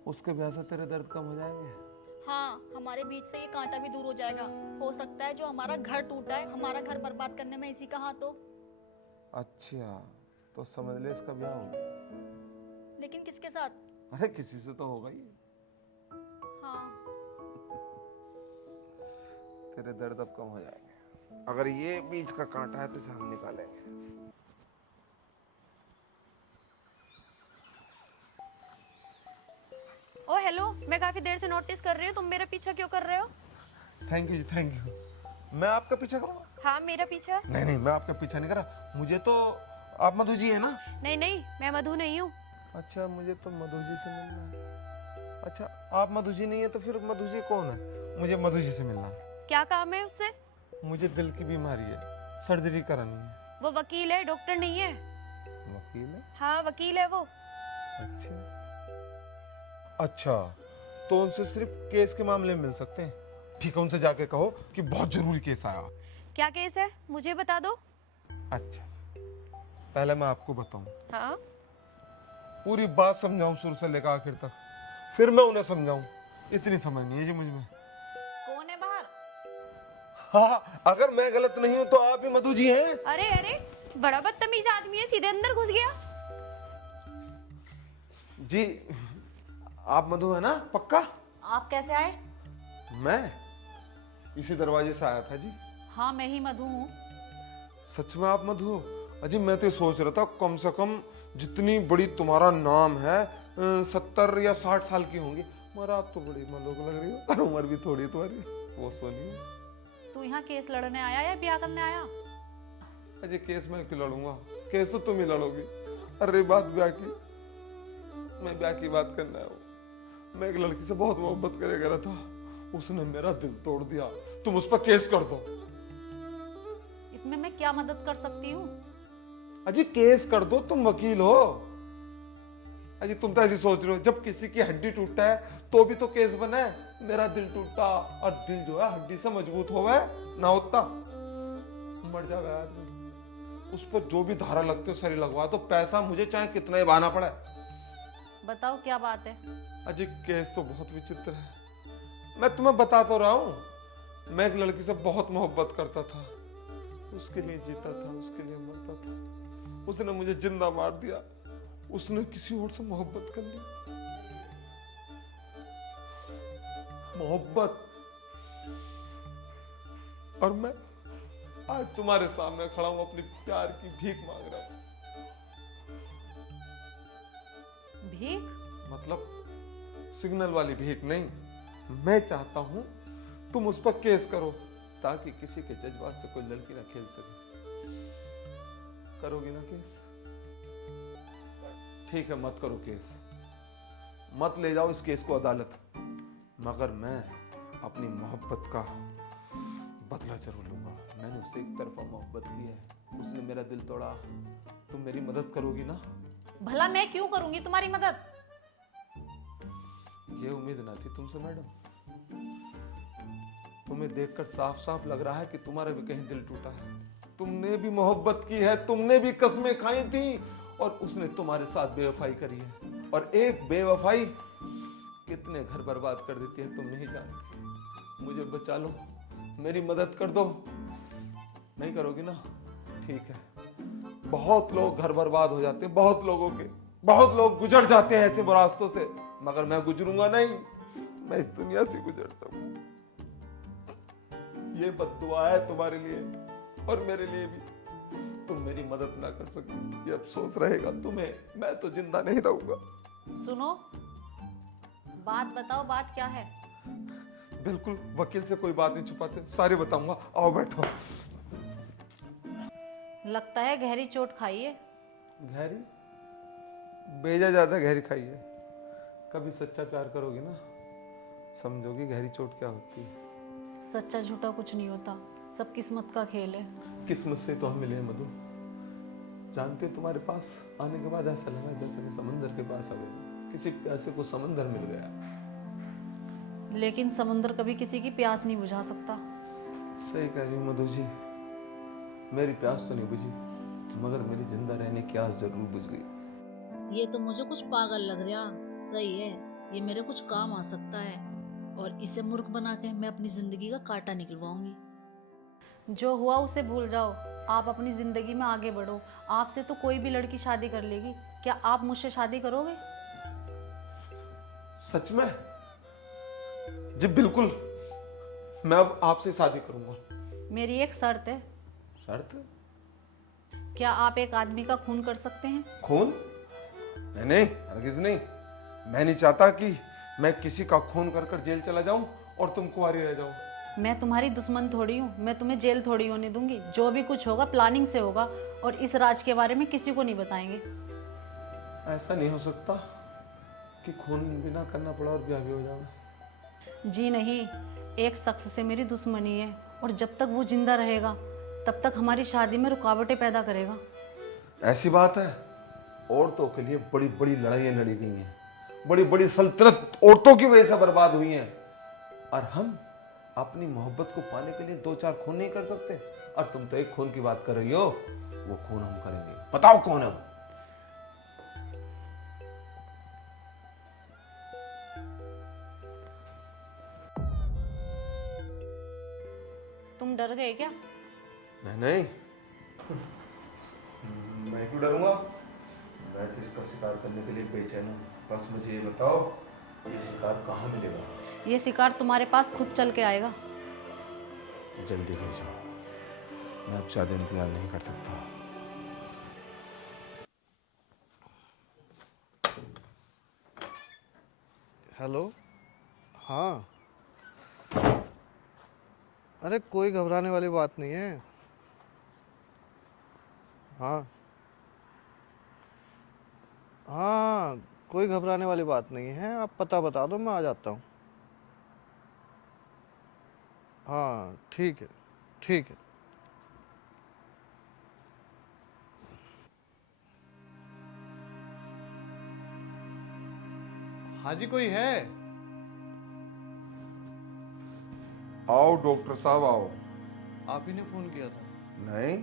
उसके ब्याह से तेरे दर्द कम हो जाएंगे? हाँ, हमारे बीच से ये कांटा भी दूर हो जाएगा। हो सकता है जो हमारा घर टूटा है, हमारा घर बर्बाद करने में इसी का हाथ हो। अच्छा, तो समझ ले इसका ब्याह हो गया। लेकिन किसके साथ? अरे किसी से तो होगा ही। हाँ। तेरे दर्द अब कम हो जाएंगे। अगर ये बीच का कांटा है तो इसे हम निकालेंगे। ओ हेलो, मैं काफी देर से नोटिस कर रही हूँ, तुम मेरा पीछा क्यों कर रहे हो? Thank you ji, thank you. मैं आपका पीछा करूँगा? हाँ, मेरा पीछा। नहीं नहीं, मैं आपका पीछा नहीं कर रहा। मुझे तो आप मधु जी है ना? नहीं नहीं, मैं मधु नहीं हूँ। अच्छा, मुझे तो मधु जी से मिलना है। अच्छा, आप मधु जी नहीं है तो फिर मधु जी कौन है? मुझे मधु जी से मिलना है। क्या काम है उससे? मुझे दिल की बीमारी है, सर्जरी करानी है। वो वकील है, डॉक्टर नहीं है। वकील है? हाँ, वकील है वो। अच्छा अच्छा, तो उनसे सिर्फ केस के मामले में मिल सकते हैं? ठीक है, उनसे जाके कहो कि बहुत जरूरी केस आया। क्या केस है मुझे बता दो। अच्छा, पहले मैं आपको बताऊं। हाँ? पूरी बात समझाऊं शुरू से लेकर आखिर तक, फिर मैं उन्हें समझाऊं। इतनी समझ नहीं है जी मुझ में। कौन है बाहर? हाँ, अगर मैं गलत नहीं हूं तो आप ही मधु जी हैं। अरे अरे, बड़ा बदतमीज आदमी है, सीधे अंदर घुस गया। जी, आप मधु है ना? पक्का? आप कैसे आए? मैं इसी दरवाजे से आया था जी। हाँ, मैं ही मधु हूँ। सच में आप मधु हो? अजी मैं तो सोच रहा था कम से कम जितनी बड़ी तुम्हारा नाम है 70 या 60 साल की होंगी, मगर आप तो बड़ी मलोक लग रही हो, और उम्र भी थोड़ी तुम्हारी, वो सोनी हो। तू यहाँ केस लड़ने आया या ब्याह करने आया? अजय केस मैं क्यों लड़ूंगा? केस तो तुम ही लड़ोगी। अरे बात ब्याह की, मैं ब्याह की बात करना है। मैं एक लड़की से बहुत मोहब्बत करे करा था, उसने मेरा दिल तोड़ दिया। तुम उस पर केस कर दो। इसमें मैं क्या मदद कर सकती हूँ? अजी केस कर दो, तुम वकील हो। अजी तुम तो ऐसी सोच रहे हो, जब किसी की हड्डी टूटा है तो भी तो केस बना है। मेरा दिल टूटा, और दिल जो है हड्डी से मजबूत हो गए ना, होता मर जाएगा आदमी। उस पर जो भी धारा लगती है सारी लगवा दो, पैसा मुझे चाहे कितना ही बहाना पड़े। बताओ क्या बात है? अजी केस तो बहुत विचित्र है। मैं तुम्हें बता तो रहा हूं, मैं एक लड़की से बहुत मोहब्बत करता था, उसके लिए जीता था, उसके लिए मरता था। उसने मुझे जिंदा मार दिया, उसने किसी और से मोहब्बत कर ली। मोहब्बत, और मैं आज तुम्हारे सामने खड़ा हूं, अपनी प्यार की भीख मांग रहा हूं। भीख? मतलब सिग्नल वाली भीख नहीं। मैं चाहता हूं तुम उस पर केस करो, ताकि किसी के जज्बात से कोई लड़की ना खेल सके। करोगी ना केस? ठीक है, मत करो केस, मत ले जाओ इस केस को अदालत, मगर मैं अपनी मोहब्बत का बदला जरूर लूंगा। मैंने उससे एक तरफा मोहब्बत की है, उसने मेरा दिल तोड़ा। तुम मेरी मदद करोगी ना? भला मैं क्यों करूंगी तुम्हारी मदद? ये उम्मीद ना थी तुमसे मैडम। तुम्हें देखकर साफ साफ लग रहा है कि तुम्हारा भी कहीं दिल टूटा है। तुमने भी मोहब्बत की है, तुमने भी कस्में खाई थी, और उसने तुम्हारे साथ बेवफाई करी है। और एक बेवफाई कितने घर बर्बाद कर देती है तुम नहीं जानती। मुझे बचा लो, मेरी मदद कर दो। नहीं करोगी ना? ठीक है। बहुत लोग घर बर्बाद हो जाते हैं, बहुत लोग गुजर जाते हैं ऐसे रास्तों से, मगर मैं गुजरूंगा नहीं। मैं इस दुनिया से गुजरता हूं। ये बद्दुआ है तुम्हारे लिए और मेरे लिए भी। तुम मेरी मदद ना कर सकी, ये अफसोस रहेगा तुम्हें। मैं तो जिंदा नहीं रहूंगा। सुनो, बात बताओ, बात क्या है? बिल्कुल, वकील से कोई बात नहीं छुपाते, सारे बताऊंगा। आओ बैठो। लगता है गहरी चोट खाई है। गहरी? बेजा ज्यादा गहरी खाई है। कभी सच्चा प्यार करोगी ना, समझोगी गहरी चोट क्या होती है। सच्चा झूठा कुछ नहीं होता, सब किस्मत का खेल है। किस्मत से तो हम मिले हैं मधु। जानते हो, तुम्हारे पास आने के बाद ऐसा लगा जैसे मैं समंदर के पास आ गया, किसी प्यासे को समंदर मिल गया। लेकिन समुंदर कभी किसी की प्यास नहीं बुझा सकता। सही कह रही हो मधु जी, मेरी प्यास तो नहीं बुझी, मगर मेरी जिंदा रहने की आस जरूर बुझ गई। ये तो मुझे कुछ पागल लग रहा। सही है, ये मेरे कुछ काम आ सकता है, और इसे मूर्ख बना के मैं अपनी जिंदगी का कांटा निकलवाऊंगी। जो हुआ उसे भूल जाओ, आप अपनी जिंदगी में आगे बढ़ो। आपसे तो कोई भी लड़की शादी कर लेगी, क्या आप मुझसे शादी करोगे? सच में? जी बिल्कुल, मैं अब आपसे शादी करूंगा। मेरी एक शर्त है। शर्त? क्या आप एक आदमी का खून कर सकते हैं? खून? नहीं, हरगिज नहीं। मैं नहीं चाहता कि मैं किसी का खून कर कर जेल चला जाऊं और तुम कुंवारी रह जाओ। मैं तुम्हारी दुश्मन थोड़ी हूँ, मैं तुम्हें जेल थोड़ी होने दूंगी। जो भी कुछ होगा प्लानिंग से होगा, और इस राज के बारे में किसी को नहीं बताएंगे। ऐसा नहीं हो सकता कि खून भी ना करना पड़ा और ब्याह भी हो जाए। जी नहीं, एक शख्स से मेरी दुश्मनी है, और जब तक वो जिंदा रहेगा तब तक हमारी शादी में रुकावटें पैदा करेगा। ऐसी बात है? औरतों के लिए बड़ी बड़ी लड़ाइयां लड़ी गई हैं, बड़ी बड़ी सल्तनत औरतों की वजह से बर्बाद हुई हैं, और हम अपनी मोहब्बत को पाने के लिए 2-4 खून नहीं कर सकते। और तुम तो एक खून की बात कर रही हो, वो खून हम करेंगे। बताओ कौन है वो? तुम डर गए क्या? नहीं, मैं क्यों डरूंगा? मैं तो इसका शिकार करने के लिए बेचैन हूँ। बस मुझे ये बताओ, ये शिकार कहाँ मिलेगा? ये शिकार तुम्हारे पास खुद चल के आएगा। जल्दी भेजो, मैं अब ज्यादा इंतजार नहीं कर सकता। हेलो, हाँ। अरे कोई घबराने वाली बात नहीं है। हाँ हाँ, कोई घबराने वाली बात नहीं है। आप पता बता दो, मैं आ जाता हूँ। हाँ ठीक है, ठीक है। हाँ जी, कोई है? आओ डॉक्टर साहब आओ। आप ही ने फोन किया था? नहीं,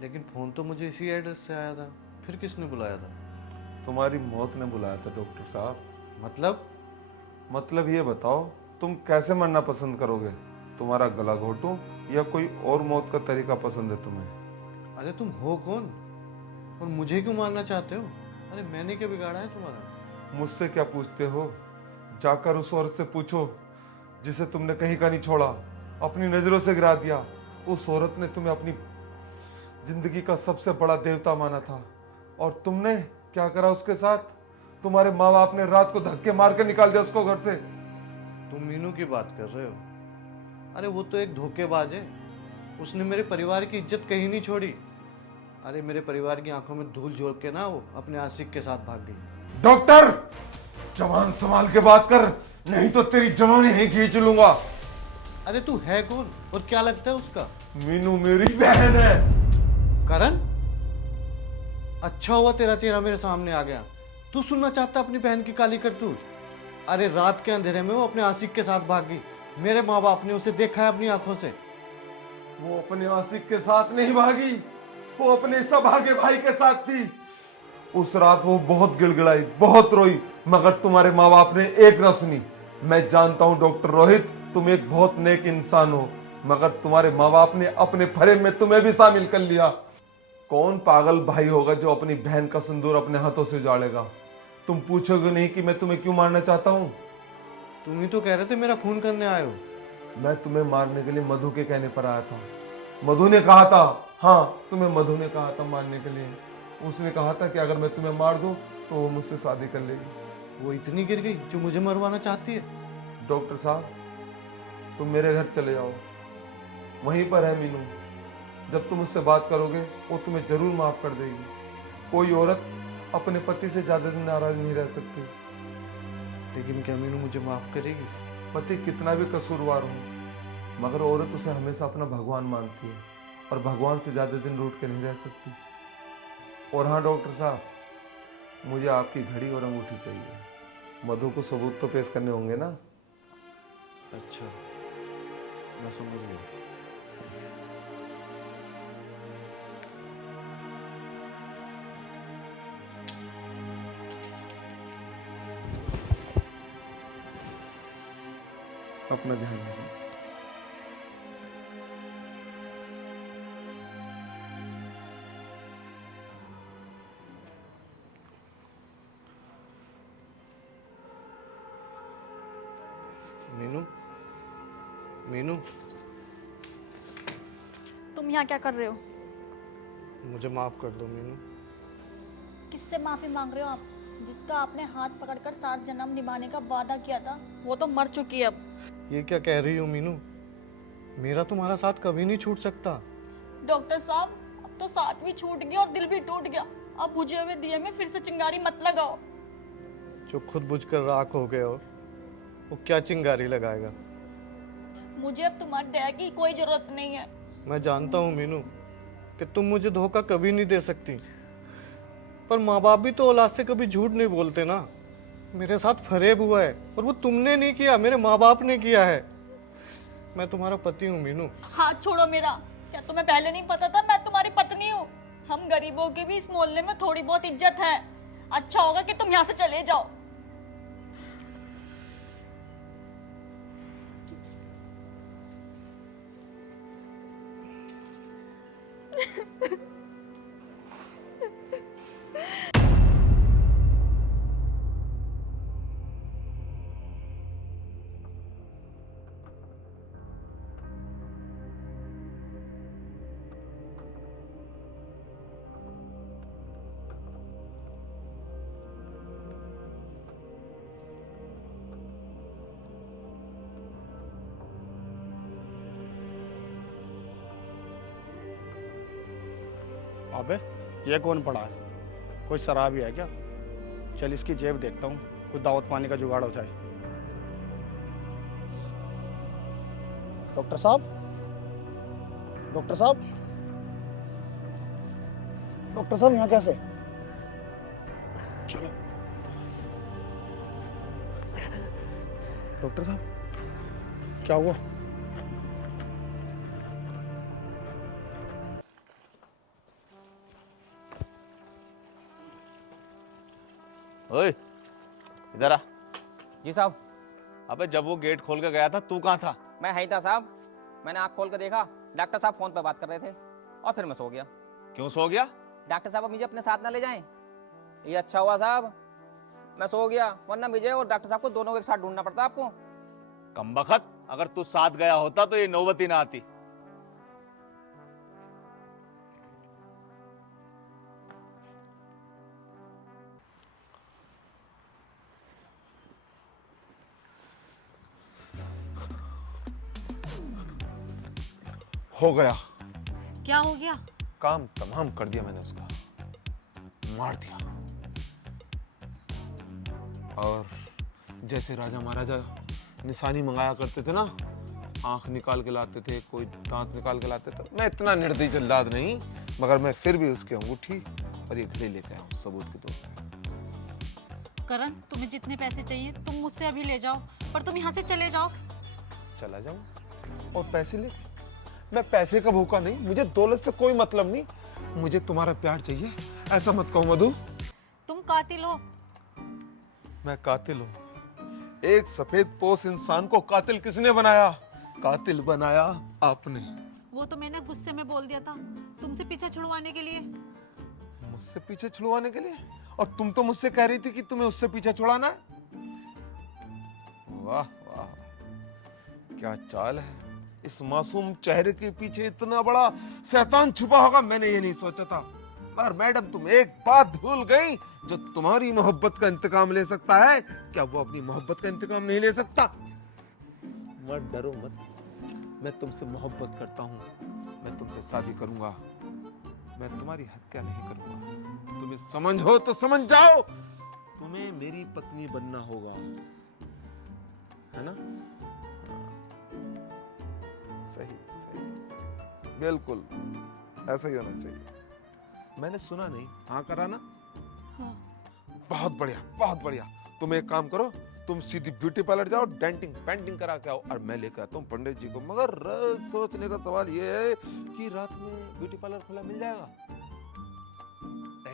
लेकिन फोन तो मुझे इसी एड्रेस से आया था। फिर किसने बुलाया था? तुम्हारी मौत ने बुलाया था डॉक्टर साहब। मतलब ये बताओ, तुम कैसे मरना पसंद करोगे? तुम्हारा गला घोटूं या कोई और मौत का तरीका पसंद है तुम्हें? अरे तुम हो कौन और मुझे क्यों मारना चाहते हो? अरे मैंने क्या बिगाड़ा है तुम्हारा? मुझसे क्या पूछते हो? जाकर उस औरत से पूछो जिसे तुमने कहीं का नहीं छोड़ा, अपनी नजरों से गिरा दिया। उस औरत ने तुम्हें अपनी जिंदगी का सबसे बड़ा देवता माना था, और तुमने क्या करा उसके साथ? तुम्हारे माँ बाप ने रात को धक्के मार के निकाल दिया उसको घर से। तुम मीनू की बात कर रहे हो? अरे वो तो एक धोखेबाज है। उसने मेरे परिवार की इज्जत कहीं नहीं छोड़ी। अरे मेरे परिवार की आंखों में धूल झोंक के ना वो अपने आशिक के साथ भाग गई। डॉक्टर, जवान संभाल के बात कर, नहीं तो तेरी जवानी ही खींच लूंगा। अरे तू है कौन और क्या लगता है उसका? मीनू मेरी बहन है। करण, अच्छा हुआ तेरा चेहरा मेरे सामने आ गया। तू सुनना चाहता अपनी बहन की काली करतूत? अरे रात के अंधेरे में वो अपने आशिक के साथ भागी। मेरे माँ बाप ने उसे देखा है अपनी आंखों से। वो अपने आशिक के साथ नहीं भागी, वो अपने सौभाग्य भाई के साथ थी। उस रात वो बहुत गिड़गिड़ाई, बहुत रोई, मगर तुम्हारे माँ बाप ने एक न सुनी। मैं जानता हूँ डॉक्टर रोहित, तुम एक बहुत नेक इंसान हो, मगर तुम्हारे माँ बाप ने अपने फरेब में तुम्हें भी शामिल कर लिया। कौन पागल भाई होगा जो अपनी बहन का सिंदूर अपने हाथों से उजाड़ेगा? तुम पूछोगे नहीं कि मैं तुम्हें क्यों मारना चाहता हूँ? तुम ही तो कह रहे थे मेरा खून करने आए हो। मैं तुम्हें मारने के लिए मधु के कहने पर आया था। मधु ने कहा था, हाँ तुम्हें मधु ने कहा था मारने के लिए। उसने कहा था कि अगर मैं तुम्हें मार दूं तो वो मुझसे शादी कर लेगी। वो इतनी गिर गई जो मुझे मरवाना चाहती है? डॉक्टर साहब, तुम मेरे घर चले जाओ, वहीं पर है मीनू। जब तुम उससे बात करोगे वो तुम्हें जरूर माफ कर देगी। कोई औरत अपने पति से ज्यादा दिन नाराज नहीं रह सकती। लेकिन क्या मीनू मुझे माफ करेगी? पति कितना भी कसूरवार हो, मगर औरत उसे हमेशा अपना भगवान मानती है, और भगवान से ज्यादा दिन रूठ के नहीं रह सकती। और हाँ डॉक्टर साहब, मुझे आपकी घड़ी और अंगूठी चाहिए। मधु को सबूत तो पेश करने होंगे ना? अच्छा, मैं समझ गया। अपना ध्यान रखना। मीनू, मीनू, तुम यहाँ क्या कर रहे हो? मुझे माफ कर दो मीनू। किससे माफी मांग रहे हो आप? जिसका आपने हाथ पकड़कर 7 जन्म निभाने का वादा किया था वो तो मर चुकी है अब। ये क्या कह रही हो मीनू? मेरा तुम्हारा साथ कभी नहीं छूट सकता। डॉक्टर साहब, अब तो साथ भी छूट गया और दिल भी टूट गया। अब बुझे हुए दिए में फिर से चिंगारी मत लगाओ। जो खुद बुझकर राख हो गए हो, वो क्या चिंगारी लगाएगा? मुझे अब तुम्हारी दया की कोई जरूरत नहीं है। मैं जानता हूँ मीनू कि तुम मुझे धोखा कभी नहीं दे सकती, पर माँ बाप भी तो औलाद से कभी झूठ नहीं बोलते ना। मेरे साथ फरेब हुआ है और वो तुमने नहीं किया, मेरे माँ बाप ने किया है। मैं तुम्हारा पति हूँ मीनू। हाथ छोड़ो मेरा। क्या तुम्हें पहले नहीं पता था मैं तुम्हारी पत्नी हूँ? हम गरीबों की भी इस मोहल्ले में थोड़ी बहुत इज्जत है। अच्छा होगा कि तुम यहाँ से चले जाओ। अबे ये कौन पड़ा है? कोई शराबी है क्या? चल इसकी जेब देखता हूँ, कोई दावत पानी का जुगाड़ हो जाए। डॉक्टर साहब, डॉक्टर साहब, डॉक्टर साहब यहाँ कैसे? चलो डॉक्टर साहब, क्या हुआ? ओए, इधर आ। जी साहब। अबे जब वो गेट खोल के गया था तू कहाँ था? मैं है ही था साहब। मैंने आँख खोल कर देखा, डॉक्टर साहब फोन पर बात कर रहे थे और फिर मैं सो गया। क्यों सो गया? डॉक्टर साहब अब मुझे अपने साथ ना ले जाएं। ये अच्छा हुआ साहब मैं सो गया, वरना मुझे और डॉक्टर साहब को दोनों को एक साथ ढूंढना पड़ता आपको। कमबख्त, अगर तू साथ गया होता तो ये नौबत ही ना आती। हो गया। क्या हो गया? काम तमाम कर दिया मैंने उसका, मार दिया। और जैसे राजा महाराजा निशानी मंगाया करते थे ना, आंख निकाल के लाते थे, कोई दांत निकाल के लाते थे। मैं इतना निर्दयी जल्लाद नहीं, मगर मैं फिर भी उसकी अंगूठी और ये घड़ी लेके आया हूँ सबूत के तौर पे। करण, तुम्हें जितने पैसे चाहिए तुम मुझसे अभी ले जाओ, पर तुम यहाँ से चले जाओ। चला जाऊं और पैसे लेके? मैं पैसे का भूखा नहीं, मुझे दौलत से कोई मतलब नहीं, मुझे तुम्हारा प्यार चाहिए। ऐसा मत कहो मधु। तुम कातिल हो। मैं कातिल हूँ? एक सफेद पोश इंसान को कातिल किसने बनाया? कातिल बनाया आपने। वो तो मैंने गुस्से में बोल दिया था, तुमसे पीछा छुड़वाने के लिए। मुझसे पीछे छुड़वाने के लिए? और तुम तो मुझसे कह रही थी कि तुम्हें उससे पीछे छुड़ाना है। वाह वाह, क्या चाल है। इस मासूम चेहरे के पीछे इतना बड़ा शैतान छुपा होगा, मैंने ये नहीं सोचा था। पर मैडम, तुम एक बात भूल गई, जो तुम्हारी मोहब्बत का इंतकाम ले सकता है, क्या वो अपनी मोहब्बत का इंतकाम नहीं ले सकता? मत डरो मत, मैं तुमसे मोहब्बत करता हूँ, मैं तुमसे शादी करूंगा, मैं तुम्हारी हत्या नहीं करूंगा। तुम्हें समझ हो तो समझ जाओ, तुम्हें मेरी पत्नी बनना होगा, है ना? सही सही, बिल्कुल ऐसा ही होना चाहिए। मैंने सुना नहीं, हाँ करा ना? हाँ। बहुत बढ़िया बहुत बढ़िया। तुम एक काम करो, तुम सीधी ब्यूटी पार्लर जाओ, डेंटिंग पेंटिंग करा के आओ, और मैं लेकर आता हूँ पंडित जी को। मगर सोचने का सवाल ये है कि रात में ब्यूटी पार्लर खुला मिल जाएगा?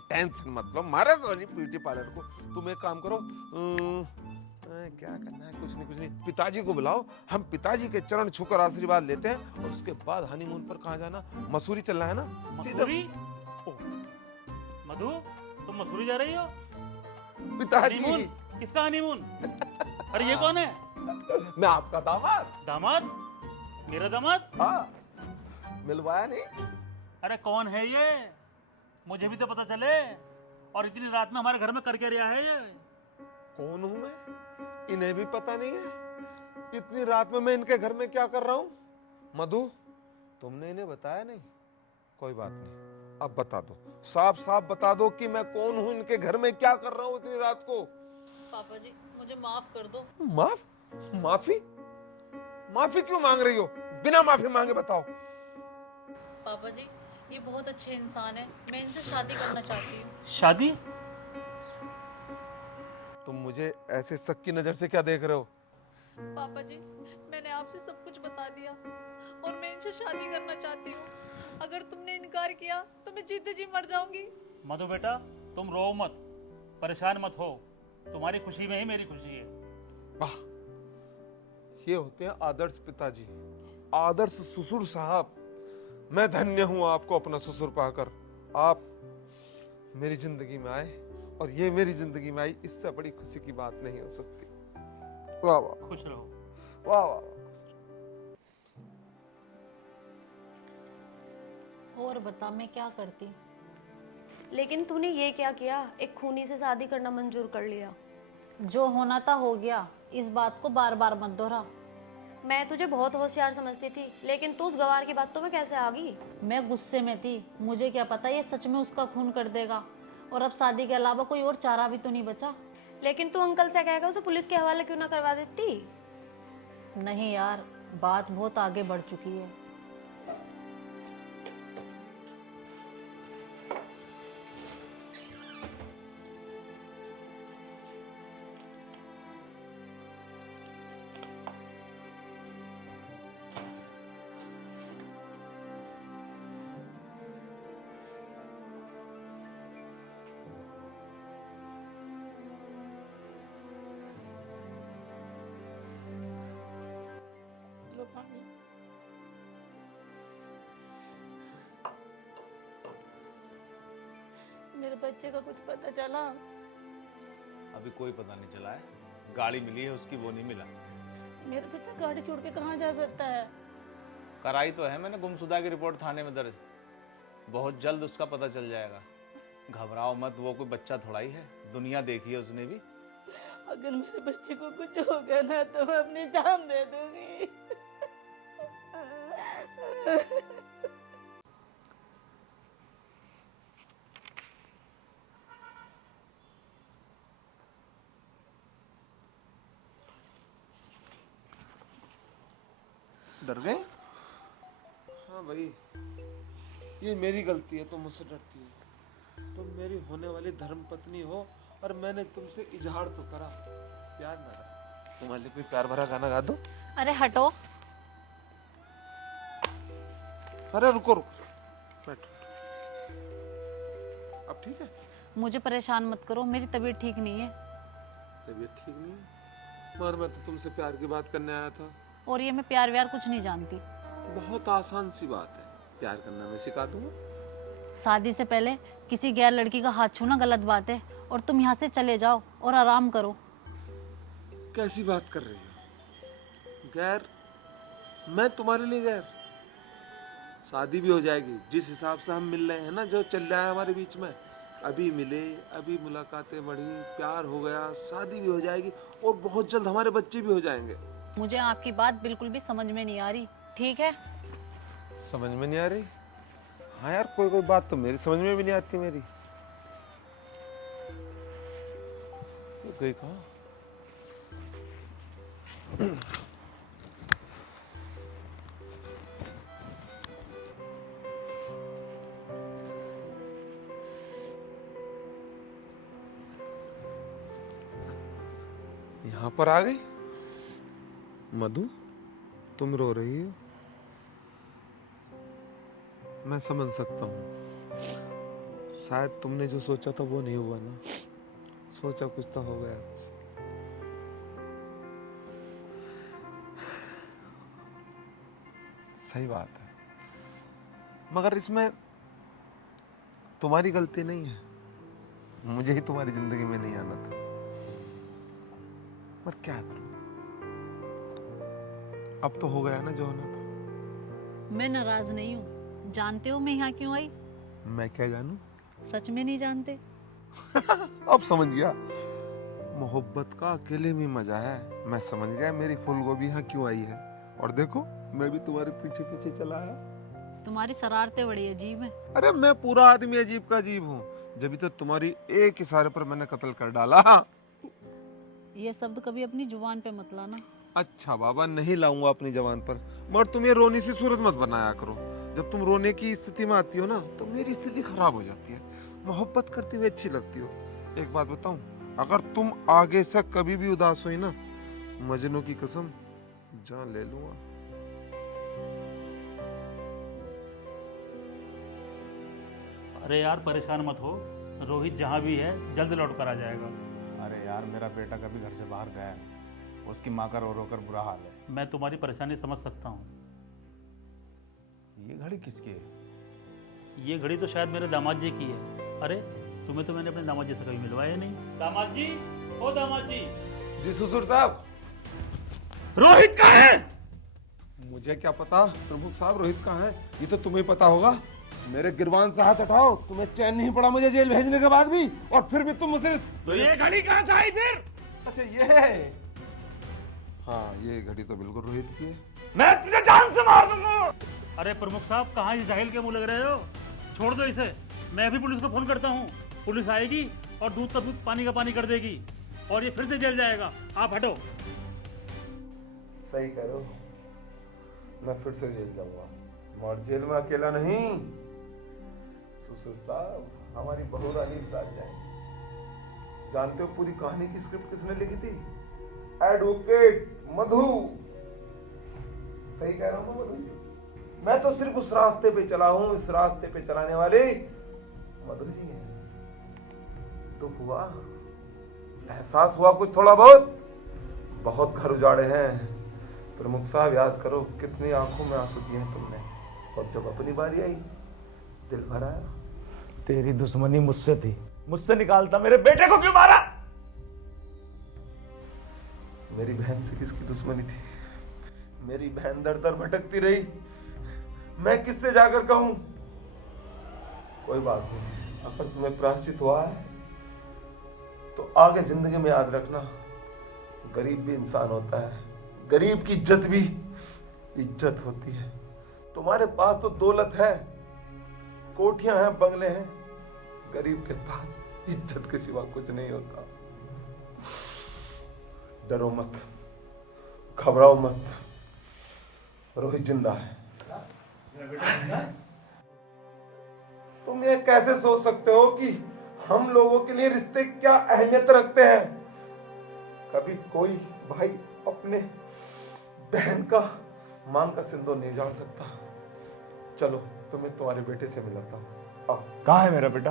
टेंशन मतलब मारे तो नहीं ब्यूटी पार्लर को। तुम एक काम करो, क्या करना है? कुछ नहीं, पिताजी को बुलाओ, हम पिताजी के चरण छूकर आशीर्वाद लेते हैं, और उसके बाद हनीमून पर कहाँ जाना? मसूरी चलना है ना? मसूरी? मधु, तुम मसूरी जा रही हो? पिताजी। हनीमून? किसका हनीमून? अरे ये कौन है? मैं आपका दामाद। दामाद? मेरा दामाद? हाँ, मिलवाया नहीं? अरे कौन है ये? मुझे भी तो पता चले। और इतनी रात में हमारे घर में कर क्या रहा है ये? कौन हूं मैं? इन्हें भी पता नहीं है इतनी रात में मैं इनके घर में क्या कर रहा हूं? मधु, तुमने इन्हें बताया नहीं? कोई बात नहीं, अब बता दो, साफ साफ बता दो कि मैं कौन हूं, इनके घर में क्या कर रहा हूं इतनी रात को। पापा जी, मुझे माफ कर दो। माफ? माफी? माफी क्यों मांग रही हो? बिना माफी मांगे बताओ। पापा जी, ये बहुत अच्छे इंसान है, मैं इनसे शादी करना चाहती हूँ। शादी? तुम मुझे ऐसे शक की नजर से क्या देख रहे हो? पापा जी, मैंने आपसे सब कुछ बता दिया और मैं इनसे शादी करना चाहती हूँ। अगर तुमने इनकार किया तो मैं जीते जी मर जाऊंगी। मधु बेटा, तुम रो मत, परेशान मत हो, तुम्हारी खुशी में ही मेरी खुशी है। वाह, ये होते हैं आदर्श पिताजी, आदर्श ससुर साहब। मैं धन्य हूं आपको अपना ससुर पाकर। आप मेरी जिंदगी में आए और ये मेरी जिंदगी में आई, इससे बड़ी खुशी की बात नहीं हो सकती। वाह वाह, खुश रहो। वाह वाह। और बता, मैं क्या करती? लेकिन तूने ये क्या किया? एक खूनी से शादी करना मंजूर कर लिया। जो होना था हो गया, इस बात को बार बार मत दोहरा। मैं तुझे बहुत होशियार समझती थी, लेकिन तू उस गवार की बातों में कैसे आ गई? मैं गुस्से में थी, मुझे क्या पता ये सच में उसका खून कर देगा, और अब शादी के अलावा कोई और चारा भी तो नहीं बचा। लेकिन तू अंकल से कहेगा उसे पुलिस के हवाले क्यों ना करवा देती? नहीं यार, बात बहुत आगे बढ़ चुकी है। मेरे बच्चे का कुछ पता चला? अभी कोई पता नहीं चला है, गाड़ी मिली है उसकी, वो नहीं मिला। मेरा बच्चा गाड़ी छोड़ के कहाँ जा सकता है? कराई तो है मैंने गुमशुदा की रिपोर्ट थाने में दर्ज, बहुत जल्द उसका पता चल जाएगा। घबराओ मत, वो कोई बच्चा थोड़ा ही है, दुनिया देखी है उसने भी। अगर मेरे बच्चे को कुछ हो गया ना तो मैं अपनी जान दे दूंगी। कर गए? हाँ भाई, ये मेरी गलती है, तुम मुझसे डरती हो। तुम मेरी होने वाली धर्मपत्नी हो और मैंने तुमसे इजहार तो करा प्यार ना। तुम्हारे लिए कोई प्यार भरा गाना गा दो? अरे हटो। अरे रुको रुको, बैठो। अब ठीक है? मुझे परेशान मत करो, मेरी तबीयत ठीक नहीं है। तबीयत ठीक नहीं है? मगर मैं तो तुमसे प्यार की बात करने आया था। और ये मैं प्यार व्यार कुछ नहीं जानती। बहुत आसान सी बात है, प्यार करना मैं सिखा दूंगा। शादी से पहले किसी गैर लड़की का हाथ छूना गलत बात है, और तुम यहाँ से चले जाओ और आराम करो। कैसी बात कर रही हो? गैर? मैं तुम्हारे लिए गैर? शादी भी हो जाएगी जिस हिसाब से हम मिल रहे हैं ना, जो चल रहा है हमारे बीच में। अभी मिले, अभी मुलाकातें बढ़ी, प्यार हो गया, शादी भी हो जाएगी और बहुत जल्द हमारे बच्चे भी हो जाएंगे। मुझे आपकी बात बिल्कुल भी समझ में नहीं आ रही, ठीक है? समझ में नहीं आ रही? हाँ यार, कोई कोई बात तो मेरी समझ में भी नहीं आती मेरी। गई कहाँ? यहाँ पर आ गई? मधु, तुम रो रही हो? मैं समझ सकता हूँ, शायद तुमने जो सोचा था वो नहीं हुआ ना। सोचा कुछ तो हो गया। सही बात है, मगर इसमें तुम्हारी गलती नहीं है। मुझे ही तुम्हारी जिंदगी में नहीं आना था, पर क्या करूं? अब तो हो गया ना जो होना था। मैं नाराज नहीं हूँ। जानते हो मैं यहाँ क्यों आई? मैं क्या जानूं? सच में नहीं जानते? अब समझ गया, मोहब्बत का अकेले में मजा है। मैं समझ गया मेरी फूलगोभी यहाँ क्यों आई है। और देखो, मैं भी तुम्हारे पीछे पीछे चला आया। तुम्हारी शरारतें बड़ी अजीब है। अरे मैं पूरा आदमी अजीब का अजीब हूँ, जब तो तुम्हारी एक इशारे पर मैंने कत्ल कर डाला। ये शब्द कभी अपनी जुबान पे मत लाना। अच्छा बाबा, नहीं लाऊंगा अपनी जबान पर, मगर तुम ये रोने से सूरत मत बनाया करो। जब तुम रोने की स्थिति में आती हो ना, तो मेरी स्थिति खराब हो जाती है। मोहब्बत करते हुए अच्छी लगती हो। एक बात बताऊं, अगर तुम आगे से कभी भी उदास हुई ना, मजनू की कसम जान ले लूंगा। अरे यार परेशान मत हो, रोहित जहाँ भी है जल्द लौट कर आ जाएगा। अरे यार, मेरा बेटा कभी घर से बाहर गया है, उसकी माँ का रो रो कर बुरा हाल है। मैं तुम्हारी परेशानी समझ सकता हूँ। ये घड़ी किसकी है? ये घड़ी तो शायद मेरे दामाद जी की है। अरे तुम्हें तो मैंने अपने दामाद जी से कभी मिलवाया नहीं। दामाद जी, ओ दामाद जी। जी ससुर साहब। रोहित कहाँ है? मुझे क्या पता प्रमुख साहब रोहित कहाँ है, ये तो तुम्हें पता होगा। मेरे गिरवान से हाथ हटाओ, तुम्हें चैन नहीं पड़ा मुझे जेल भेजने के बाद भी, और फिर भी तुम मुझसे। तो ये घड़ी कहाँ से आई फिर? अच्छा ये, हाँ ये घड़ी तो बिल्कुल रोहित की है। मैं तुझे जान से मार दूंगा। अरे प्रमुख साहब, कहाँ इस जाहिल के मुंह लग रहे हो? छोड़ दो इसे, मैं अभी पुलिस को फोन करता हूँ। पुलिस आएगी और दूध का दूध पानी का पानी कर देगी, और ये फिर से जेल जाएगा। आप हटो। सही कह रहे हो, मैं फिर से जेल जाऊंगा, और जेल में अकेला नहीं, ससुर साहब हमारी बहू रानी के साथ जाएंगे। जानते हो पूरी कहानी की स्क्रिप्ट किसने लिखी थी? एडवोकेट मधु। सही कह रहा हूँ मधु जी? मैं तो सिर्फ उस रास्ते पे चला हूँ, इस रास्ते पे चलाने वाले मधु जी हैं। दुख हुआ, एहसास हुआ कुछ थोड़ा बहुत। बहुत घर उजाड़े हैं प्रमुख साहब, याद करो कितनी आंखों में आंसू दिए हैं तुमने, और जब अपनी बारी आई दिल भर आया। तेरी दुश्मनी मुझसे थी, मुझसे निकालता, मेरे बेटे को क्यों मारा? मेरी बहन से किसकी दुश्मनी थी? मेरी बहन दर दर भटकती रही, मैं किससे जाकर कहूं? कोई बात नहीं, अगर तुम्हें प्रायश्चित हुआ है तो आगे जिंदगी में याद रखना, गरीब भी इंसान होता है, गरीब की इज्जत भी इज्जत होती है। तुम्हारे पास तो दौलत है, कोठियां हैं, बंगले हैं, गरीब के पास इज्जत के सिवा कुछ नहीं होता। डरो मत, घबराओ मत, रोहित जिंदा है। तुम ये कैसे सोच सकते हो कि हम लोगों के लिए रिश्ते क्या अहमियत रखते हैं? कभी कोई भाई अपने बहन का मांग का सिंदूर नहीं जान सकता। चलो तुम्हें तुम्हारे बेटे से मिलाता हूँ। कहाँ है मेरा बेटा?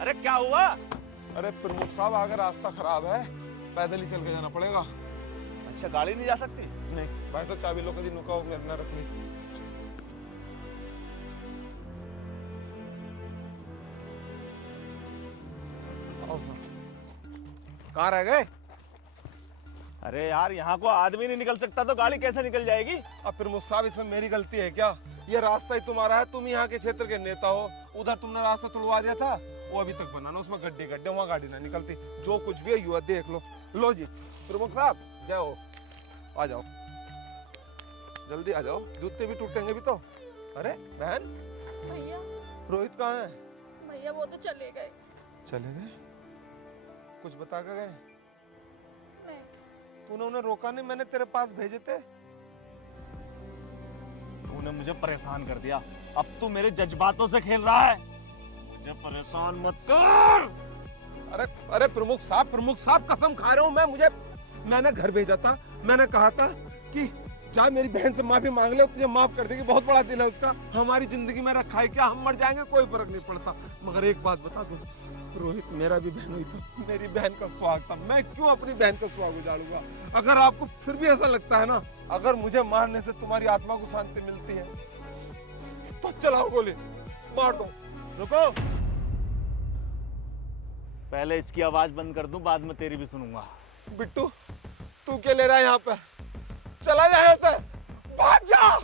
अरे क्या हुआ? अरे प्रमुख साहब, अगर रास्ता खराब है पैदल ही चल के जाना पड़ेगा। अच्छा, गाड़ी नहीं जा सकती? नहीं भाई साहब, चाबी लो, कभी नुकाओ मेरे ना रख ली। कहाँ रह गए? अरे यार, यहाँ को आदमी नहीं निकल सकता तो गाड़ी कैसे निकल जाएगी? अब प्रमुख साहब, इसमें मेरी गलती है क्या? ये रास्ता ही तुम्हारा है, तुम यहाँ के क्षेत्र के नेता हो। उधर तुमने रास्ता तुड़वा दिया था, वो अभी तक बनाना, उसमें गड्ढे गड्ढे, वहाँ गाड़ी ना निकलती। जो कुछ भी है युवा देख लो। लो जी प्रमुख साहब, जाओ, आ जाओ, जल्दी आ जाओ, जूते भी टूटेंगे भी तो। अरे बहन, भैया, रोहित कहाँ है? भैया वो तो चले गए। चले गए? कुछ बता के गए? नहीं। तूने उन्हें रोका नहीं? मैंने तेरे पास भेजे थे। तूने मुझे परेशान कर दिया, अब तू मेरे जज्बातों से खेल रहा है। मुझे परेशान मत कर। अरे प्रमुख साहब कसम खा रहा हूँ मैं। मैंने घर भेजा था, मैंने कहा था कि जा मेरी बहन से माफी मांग ले, तुझे माफ कर देगी। बहुत बड़ा दिल है उसका। हमारी जिंदगी में रखा है क्या? हम मर जाएंगे कोई फर्क नहीं पड़ता। मगर एक बात बता दो, रोहित मेरा भी बहन हुई था, मेरी बहन का सुहाग था। मैं क्यों अपनी बहन का सुहाग उजाड़ूंगा? अगर आपको फिर भी ऐसा लगता है ना, अगर मुझे मारने से तुम्हारी आत्मा को शांति मिलती है तो चलाओ गोली, मार दो। रुको, पहले इसकी आवाज बंद कर दूं, बाद में तेरी भी सुनूंगा। बिट्टू, तू क्या ले रहा है यहाँ पे? चला जा यहाँ से, भाग जा,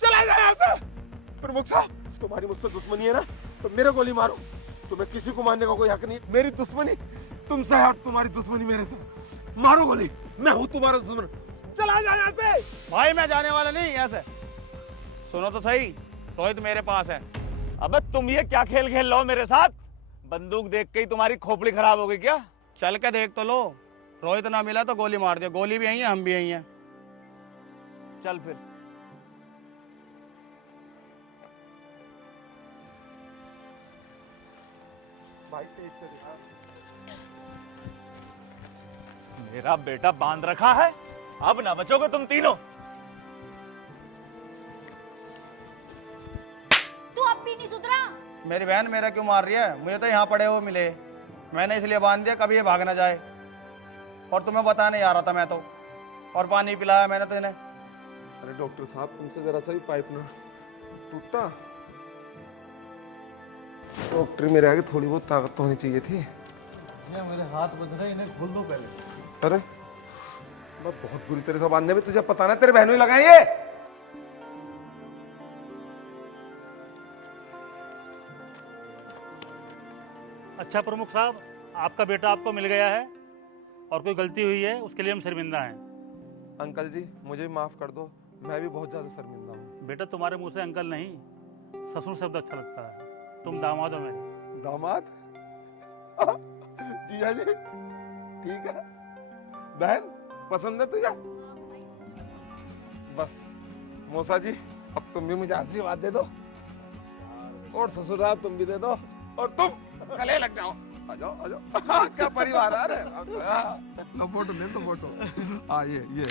चला जा यहाँ से। प्रमुख साहब, तुम्हारी मुझसे दुश्मनी है ना, तो मेरे गोली मारो। तुम्हें किसी को मारने का कोई हक नहीं। मेरी दुश्मनी तुमसे है और तुम्हारी दुश्मनी मेरे से। मारो गोली, मैं हूं तुम्हारा दुश्मन। चला जा यहाँ से। भाई मैं जाने वाला नहीं यहाँ से। सुनो तो सही, रोहित मेरे पास है। अबे तुम ये क्या खेल खेल लो मेरे साथ? बंदूक देख के ही तुम्हारी खोपड़ी खराब हो गई क्या? चल के देख तो लो, रोहित ना मिला तो गोली मार दिया। गोली भी यही है, हम भी यही हैं। चल फिर। भाई तेज से दिखा। मेरा बेटा बांध रखा है, अब ना बचोगे तुम तीनों। तू अब भी नहीं सुधरा? मेरी बहन मेरा क्यों मार रही है? मुझे तो यहाँ पड़े हुए मिले, मैंने इसलिए बांध दिया कभी ये भाग ना जाए। और तुम्हें बताने आ रहा था मैं तो, और पानी पिलाया मैंने तो इन्हें। अरे डॉक्टर साहब, तुमसे जरा सा भी पाइप ना टूटता। डॉक्टर, मेरे आगे थोड़ी बहुत ताकत तो होनी चाहिए थी। मेरे हाथ बंध रहे, इन्हें खोल दो पहले। अरे मैं बहुत बुरी तरह से बांधने में, तुझे पता ना तेरे बहनों ही लगाए ये। अच्छा प्रमुख साहब, आपका बेटा आपको मिल गया है और कोई गलती हुई है उसके लिए हम शर्मिंदा हैं। अंकल जी, मुझे माफ कर दो, मैं भी बहुत ज्यादा शर्मिंदा हूँ। बेटा तुम्हारे मुंह से अंकल नहीं, ससुर शब्द अच्छा लगता है। तुम दामाद हो मेरे। दामाद? जीजा जी, ठीक है। बहन पसंद है तुझे? बस मौसा जी, अब तुम भी मुझे आशीर्वाद दे दो, और ससुराल तुम भी दे दो, और तुम गले लग जाओ। आ जाओ, आ जाओ। क्या परिवार है। लो फोटो ले, तो फोटो। हाँ ये